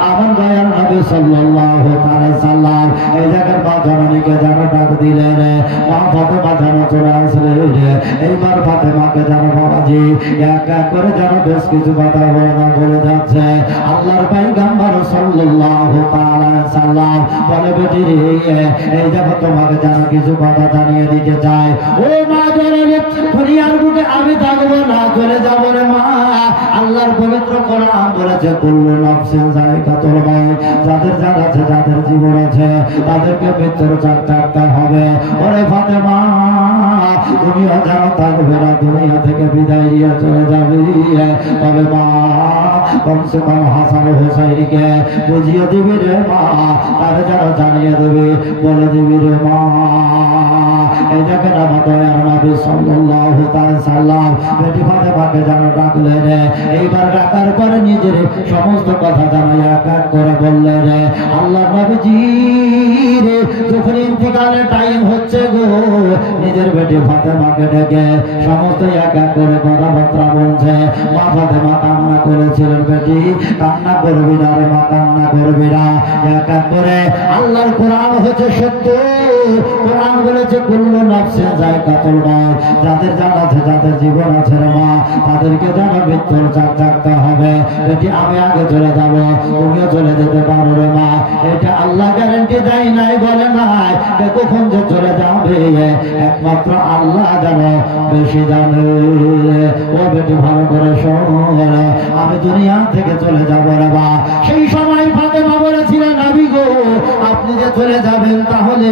আমার দয়াল নবী সাল্লাল্লাহু আলাইহি সাল্লাম এই জায়গার মা জননীকে যেন ডাক দিলে রে, মা ফাতেমা যেন চলে আসলে রে। এইবার ফাতেমাকে যেন বাবাজি এক এক করে যেন বেশ কিছু কথা বলে যাচ্ছে। আল্লাহর পয়গম্বর সাল্লাল্লাহু আলাইহি সাল্লাম বলে, বেটি রে এই দেখো তোমাকে যেন কিছু কথা জানিয়ে দিতে চাই। ও মা জননী, দুনিয়ার বুকে আমি থাকবো না, চলে যাবো রে মা। আল্লাহর পবিত্র কোরআন বলেছে, কুল্লু নাফসিন যায়কাতুল মাউত, যাদের জান আছে, যাদের জীবন আছে, তাদেরকে মৃত্যুর চাক চাকতে হবে। ওরে ফাতেমা, তুমিও যেন থাকবে না, দুনিয়া থেকে বিদায় দিয়ে চলে যাবে। তবে মা কমসে কম হাসান হোসাইনকে বুঝিয়ে দিবি রে মা, তারা যেন জানিয়ে দেবে, বলে দিবি রে মা। এই দেখেন আমার দয়ার নবী সাল্লাল্লাহু আলাইহি সাল্লাম বেটি ফাতেমাকে যেন ডাকলে রে। এইবার ডাকার পরে নিজের সমস্ত কথা জানাই এক এক করে বললে রে। আল্লাহ নবীজি রে যখন ইন্তিকালের টাইম হচ্ছে গো, নিজের বেটি ফাতেমাকে ডেকে সমস্ত এক এক করে কথাবার্তা বলছে। মা ফাতেমা কান্না করেছিলেন, বেটি কান্না করবি না রে মা, কান্না করবি না। এক এক করে আল্লাহর কোরআন হচ্ছে সত্য, কোরআন বলেছে কুল্লু নাফসিন যায়কাতুল মাউত, যাদের জান আছে, যাদের জীবন আছে রে মা, তাদেরকে যেন মৃত্যুর চাক চাকতে হবে। বেটি আমি আগে চলে যাবো, তুমিও চলে যেতে পারো রে মা। এটা আল্লাহ গ্যারান্টি দেয় নাই, বলে নাই কখন যে চলে যাবে একমাত্র আল্লাহ জানে, বেশি জানে। ও বেটি ভালো করে শোন, আমি দুনিয়া থেকে চলে যাবো রে মা। সেই সময় ফাতেমা বলেছিলেন, নবী গো আপনি যে চলে যাবেন, তাহলে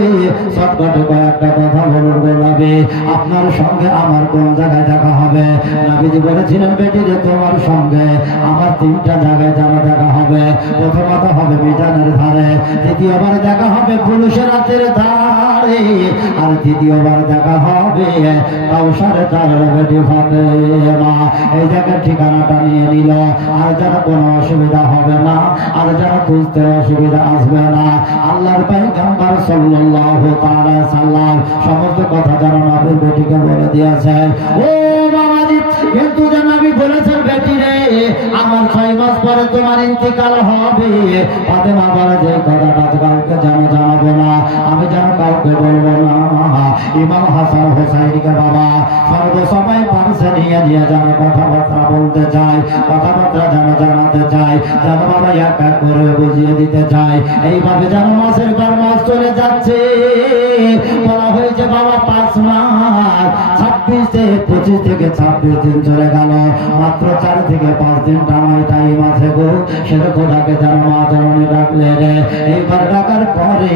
শর্টকাটে কয়েকটা কথা বলুন গো নবী, আপনার সঙ্গে আমার কোন জায়গায় দেখা হবে? নবীজি বলেছিলেন, বেটি যে তোমার সঙ্গে আমার তিনটা জায়গায় যেন দেখা হবে। প্রথমত হবে মিজানের ধারে, দ্বিতীয়বার দেখা হবে পুরুষের রাতের ধারে, আর তৃতীয়বার দেখা হবে কাউসারের ধারে। বেটি ফাতেমা এই জায়গার ঠিকানাটা নিয়ে নিল, আর যেন কোনো অসুবিধা হবে না, আর যেন বুঝতে অসুবিধা আসবে না। আল্লাহর পয়গম্বর সাল্লাল্লাহু আলাইহি সাল্লাম সমস্ত কথা যেন নবীর বেটিকে বলে দিয়েছেন। ও বাবাজি, কিন্তু যে নবী বলেছেন, বেটি রে আমার 6 মাস পরে তোমার ইন্তিকাল হবে। ফাতেমা বলে, যে কথাটা কাউকে যেন জানাবো না, আমি যেন কাউকে বলবো না। ইমাম হাসান হোসাইনকে বাবা সর্বসময় পাশে নিয়ে নিয়ে যেন কথাবার্তা বলতে চাই, কথাবার্তা যেন জানাতে চাই, যেন বাবা এক এক করে বুঝিয়ে দিতে চাই। এইভাবে যেন মাসের পর মাস চলে যাচ্ছে। বলা হয়েছে বাবা 5 মাস, 26 থেকে 26 দিন চলে গেল, মাত্র 4 থেকে 5 দিন টানাই টাইম আছে গো। সেটা খোদাকে যেন মা জননী ডাকলে রে। এইবার ডাকার পরে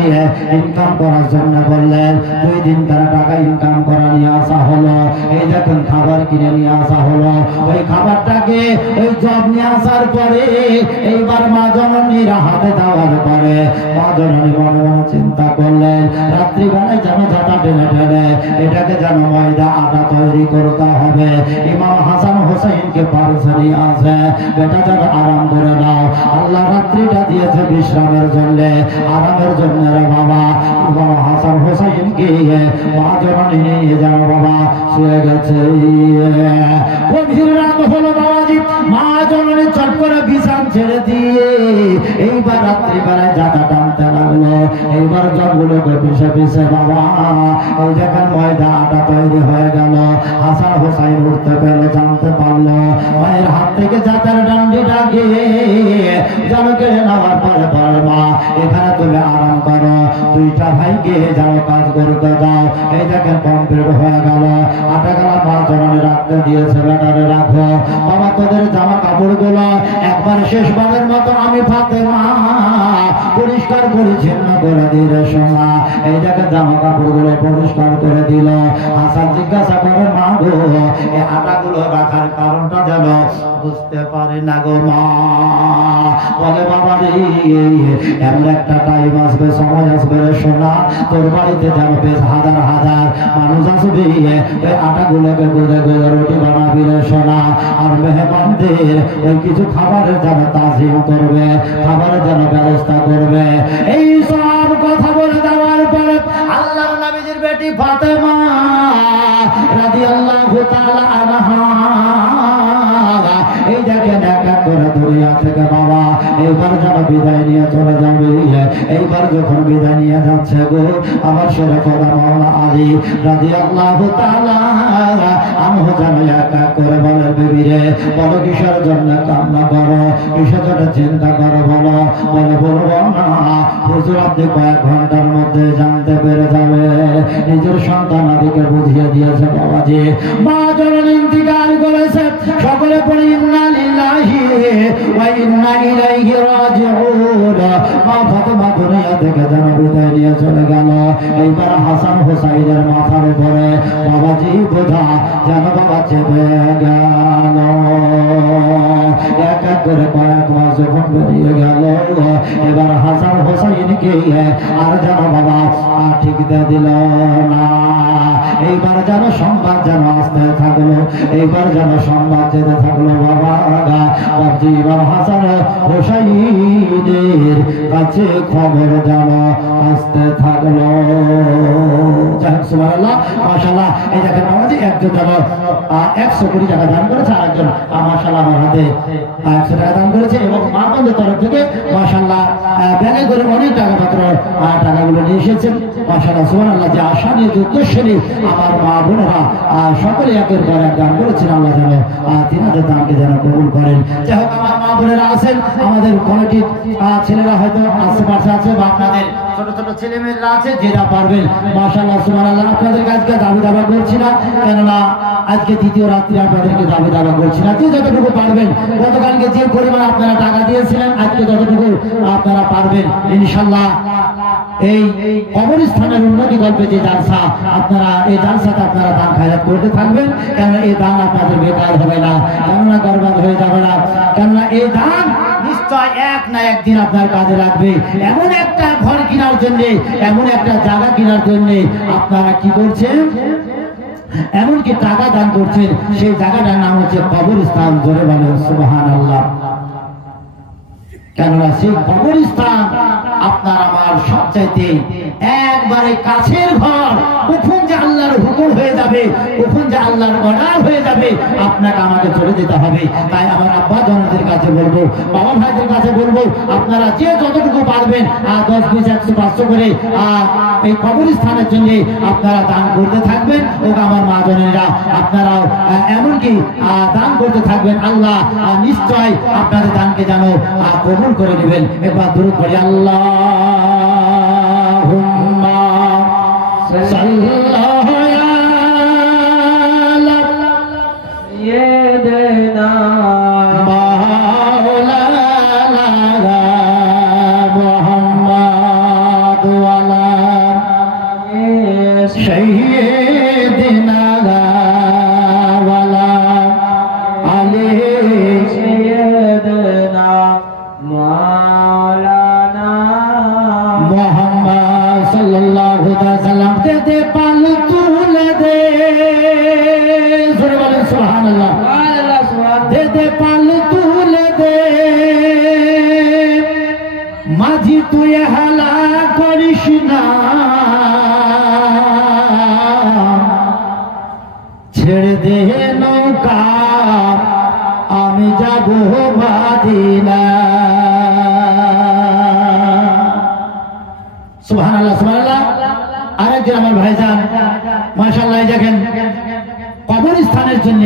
ইনকাম করার জন্য বললেন, 2 দিন তারা টাকা ইনকাম করা নিয়ে আসা হলো। এই দেখুন খাবার কিনে নিয়ে আসা হলো। ওই খাবারটাকে ওই জব নিয়ে আসার পরে এইবার মা জননীর হাতে দেওয়ার পরে মা জননী মনে মনে চিন্তা করলেন, রাত্রিবেলায় যেন যাটা টেনে টেনে এটাকে যেন ময়দা আটা তৈরি করতে হবে। ইমাম হাসান হোসেনকে পারসারি আছে, বেটা যেন আরাম করে নাও। আল্লাহ রাত্রিটা দিয়েছে বিশ্রামের জন্য, আরামের জন্য রে বাবা। ইমাম হাসান হোসেনকে মা জননী নিয়ে যাও বাবা শুয়ে গেছে। গভীর রাত হলো বাবাজি, মা জননী চট করে বিছান ছেড়ে দিয়ে এইবার রাত্রিবেলায় জাতা টানতে লাগলো। এইবার জলগুলোকে পিছে পিছে বাবা ওই দেখেন ময়দা আটা তৈরি হয়ে গেল। হাসান হোসাইন উঠতে পেরে জানতে পারলো মায়ের হাত থেকে জাতার ডান্ডিটা গিয়ে যেন কেড়ে নেওয়ার পরে বলে মা এখানে তুমি আরাম করো, দুইটা ভাইকে যেন কাজ করতে দাও। এই দেখেন কমপ্লিট হয়ে গেল। আটা গেলা মা জননী রাখতে দিয়েছে, বেটারে রাখো বাবা তোদের জামা কাপড় গুলো একবার শেষবারের মতো আমি ফাতেমা পরিষ্কার পরিচ্ছন্ন করে দিলে সোনা। এই দেখেন জামা কাপড় গুলো পরিষ্কার করে দিল। হাসান জিজ্ঞাসা করে মা গো এই আটাগুলো রাখার কারণটা যেন বুঝতে পারে না গো মা। বলে বাবা রে এমন একটা টাইম আসবে, সময় আসবে রে সোনা, তোর বাড়িতে যেন বেশ হাজার হাজার মানুষ আসবে, ওই আটাগুলোকে গুঁড়ে গুঁড়ে রুটি বানাবি রে সোনা। আর মেহমানদের ওই কিছু খাবারের যেন তাজিম করবে, খাবারের যেন ব্যবস্থা করবে। এই সব কথা বলে দেওয়ার পরে আল্লাহর নবীজির বেটি ফাতেমা রাদিয়াল্লাহু তাআলা আনহা এই দেখেন এক এক করে দুনিয়া থেকে বাবা এইবার যেন বিদায় নিয়ে চলে যাবে। এইবার যখন বিদায় নিয়ে যাচ্ছে গো আমার সেরা কথা মাওলা আলী রাদিয়াল্লাহু তাআলা আনহু যেন এক এক করে বলে বিবি রে বলো কিসের জন্য কান্না করো, কিসের জন্য চিন্তা করো বলো। বলে বলবো না হুজুর আপনি কয়েক ঘন্টার মধ্যে জানতে পেরে যাবে। নিজের সন্তান আদিকে বুঝিয়ে দিয়েছে বাবাজি। মা জননী ইন্তিকাল করেছে, সকলে পড়ি ইন্না লিল্লাহি ওয়া ইন্না ইলাইহি রাজিউন। মা ফাতেমা দুনিয়া থেকে যেন বিদায় নিয়ে চলে গেল। এইবার হাসান হোসাইনের মাথার উপরে বাবাজি বোঝা যেন বাবা চেপে গেল। এক এক করে কয়েক মাস যখন বেরিয়ে গেল এবার হাসান হোসাইনকে আর যেন বাবা ঠিকতে দিল না। এইবার যেন সংবাদ যেন আসতে থাকলো, এইবার যেন সংবাদ যেতে থাকলো বাবা ইমাম হাসান হোসাইনের কাছে খবর যেন আসতে থাকলো। সুবহানাল্লাহ মাশাআল্লাহ। এই দেখেন বাবাজি একজন যেন 100 কোটি টাকা দান করেছে, আরেকজন মাশাআল্লাহ আমার হাতে 100 টাকা দান করেছে এবং মা বন্ধুর তরফ থেকে মাশাআল্লাহ ব্যাগে করে অনেক টাকাপত্র টাকাগুলো নিয়ে এসেছেন মাশাআল্লাহ সুবহানাল্লাহ। যে আশা নিয়ে উদ্দেশ্যে আমার মা বোনেরা সকলে একের পর এক দান করেছেন। আল্লাহ যেন তিনাদের দানকে যেন কবুল করেন। যাই হোক আমার মা বোনেরা আছেন, আমাদের কমিটির ছেলেরা হয়তো আশেপাশে আছে বা আপনাদের ছোট ছোট ছেলে মেয়েরা আছে, যেটা পারবেন মাশাআল্লাহ সুবহানাল্লাহ। আপনাদেরকে আজকে দাবি দাবা করছি না, কেননা আজকে দ্বিতীয় রাত্রি আপনাদেরকে দাবি দাবা করছি না। যে যতটুকু পারবেন, গতকালকে যে পরিমাণ আপনারা টাকা দিয়েছিলেন আজকে যতটুকু আপনারা পারবেন ইনশাআল্লাহ এই কবরস্থানের উন্নতি গল্পে যে জালসা আপনারা এই জালসাতে আপনারা দান খায়রাত করতে থাকবেন, কেননা এই দান আপনাদের বেকার হবে না, কেননা বরবাদ হয়ে যাবে না, কেননা এই দান নিশ্চয় এক না একদিন আপনার কাজে লাগবে। এমন একটা ঘর কেনার জন্য, এমন একটা জায়গা কেনার জন্য আপনারা কি করছেন, এমনকি টাকা দান করছেন। সেই জায়গাটার নাম হচ্ছে কবরস্থান। জোরে বলেন সুবহানাল্লাহ। কেননা সেই কবরস্থান আপনার আমার সবচাইতে একবারে কাছের ঘর। কখন যে আল্লাহর হুকুম হয়ে যাবে, কখন যে আল্লাহর অর্ডার হয়ে যাবে, আপনাকে আমাকে চলে যেতে হবে। তাই আমার আব্বা জনদের কাছে বলবো, বাবা ভাইদের কাছে বলবো, আপনারা যে যতটুকু পারবেন 10, 20, 100, 500 করে এই কবরস্থানের জন্য আপনারা দান করতে থাকবেন। ও আমার মা বোনেরা আপনারাও এমনকি দান করতে থাকবেন। আল্লাহ নিশ্চয় আপনাদের দানকে যেন কবুল করে নেবেন। এবার দরুদ পড়ি আল্লাহুম্মা সাল্লাল্লাহু আলা সাইয়্যিদিনা মাওলানা মুহাম্মাদ ওয়া আলা সাইয়্যিদিনা ওয়া আলা আলি সাইয়্যিদিনা মাওলানা মুহাম্মদ সাল্লাল্লাহু আলাইহি সাল্লাম। দে পাল তুলে দে, জোরে বলেন সুবহানাল্লাহ। সুবহানাল্লাহ সুবহানাল্লাহ। দে পাল তুলে দে, মাঝি তুই হালা করিস না, যাবো মদিনা। সুবহানাল্লাহ সুবহানাল্লাহ। আরেকজন আমার ভাইজান মাশাআল্লাহ দেখেন কবরস্থানের জন্য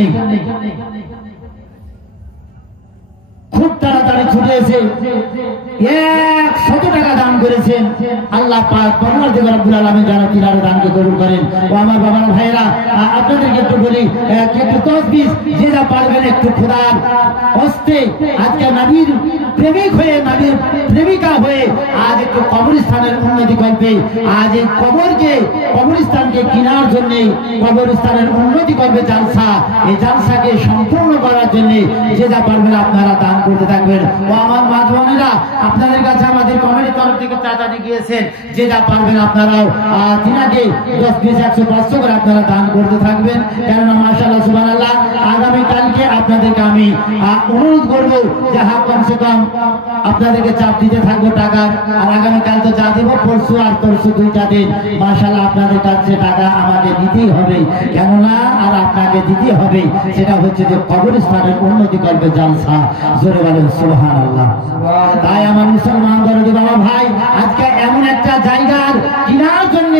খুব তাড়াতাড়ি ছুটে এসে 100 টাকা দান করেছেন। আল্লাহ পাক পরমার্থী রব্বুল আলামিন যেন তিনার দানকে কবুল করেন। ও আমার বাবার ভাইরা, আপনাদেরকে একটু বলি, একটু তসবিহ যে যা পারবেন একটু খোদার হস্তে আজকে নবীর প্রেমিক হয়ে, নবীর প্রেমিকা হয়ে আজ একটু কবরস্থানের উন্নতি করবে, আজ এই কবরস্থানকে কেনার জন্য, কবরস্থানের উন্নতি করবে জালসা। এই জালসাকে সম্পূর্ণ করার জন্য যে যা পারবেন আপনারা দান করতে থাকবেন। ও আমার মা বোনেরা, আপনাদের কাছে আমাদের কমিটির তরফ থেকে চাঁদা গিয়েছেন, যে যা পারবেন আপনারাও তিনাকে 10, 20, 100, 500 করে আপনারা দান করতে থাকবেন। কেননা মাশাআল্লাহ সুবহানাল্লাহ আগামীকালকে আপনাদেরকে আমি অনুরোধ করবো যে কমসে কম আপনাদেরকে চাপ দিতে থাকবো টাকার। আর আগামীকাল তো যা দিব, পরশু আর পরশু 2টা দিন মাশাআল্লাহ আপনাদের কাছে টাকা আমাকে দিতেই হবে, কেননা আর আপনাকে দিতেই হবে। সেটা হচ্ছে যে কবরস্থানের উন্নতি করবে জালসা। জোরে বলেন সুবহানাল্লাহ। তাই আমার মুসলমান দরদি বাবা ভাই, আজকে এমন একটা জায়গার কেনার জন্য,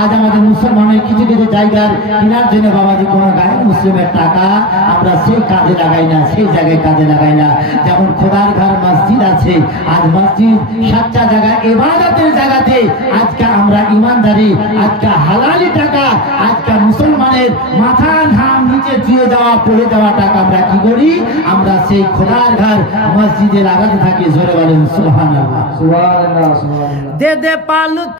আজ আমাদের মুসলমানের কিছু কিছু জায়গার কেনার জন্য বাবাজি কোন গায়ের মুসলিমের টাকা আমরা সেই কাজে লাগাই না, সেই জায়গায় কাজে লাগাই না। যেমন খোদার ঘর মসজিদ আছে, আজ মসজিদ 7টা জায়গা ইবাদতের জায়গাতে আজকে আমরা ইমানদারি, আজকে হালালি টাকা, আজকে মুসলমানের মাথার ঘাম নিচে চুয়ে যাওয়া, পড়ে যাওয়া টাকা আমরা কি করি? আমরা সেই খোদার ঘর মসজিদে লাগাতে থাকি। জোরে বলেন সুবহানাল্লাহ। সুবহানাল্লাহ সুবহানাল্লাহ। দে দে পালু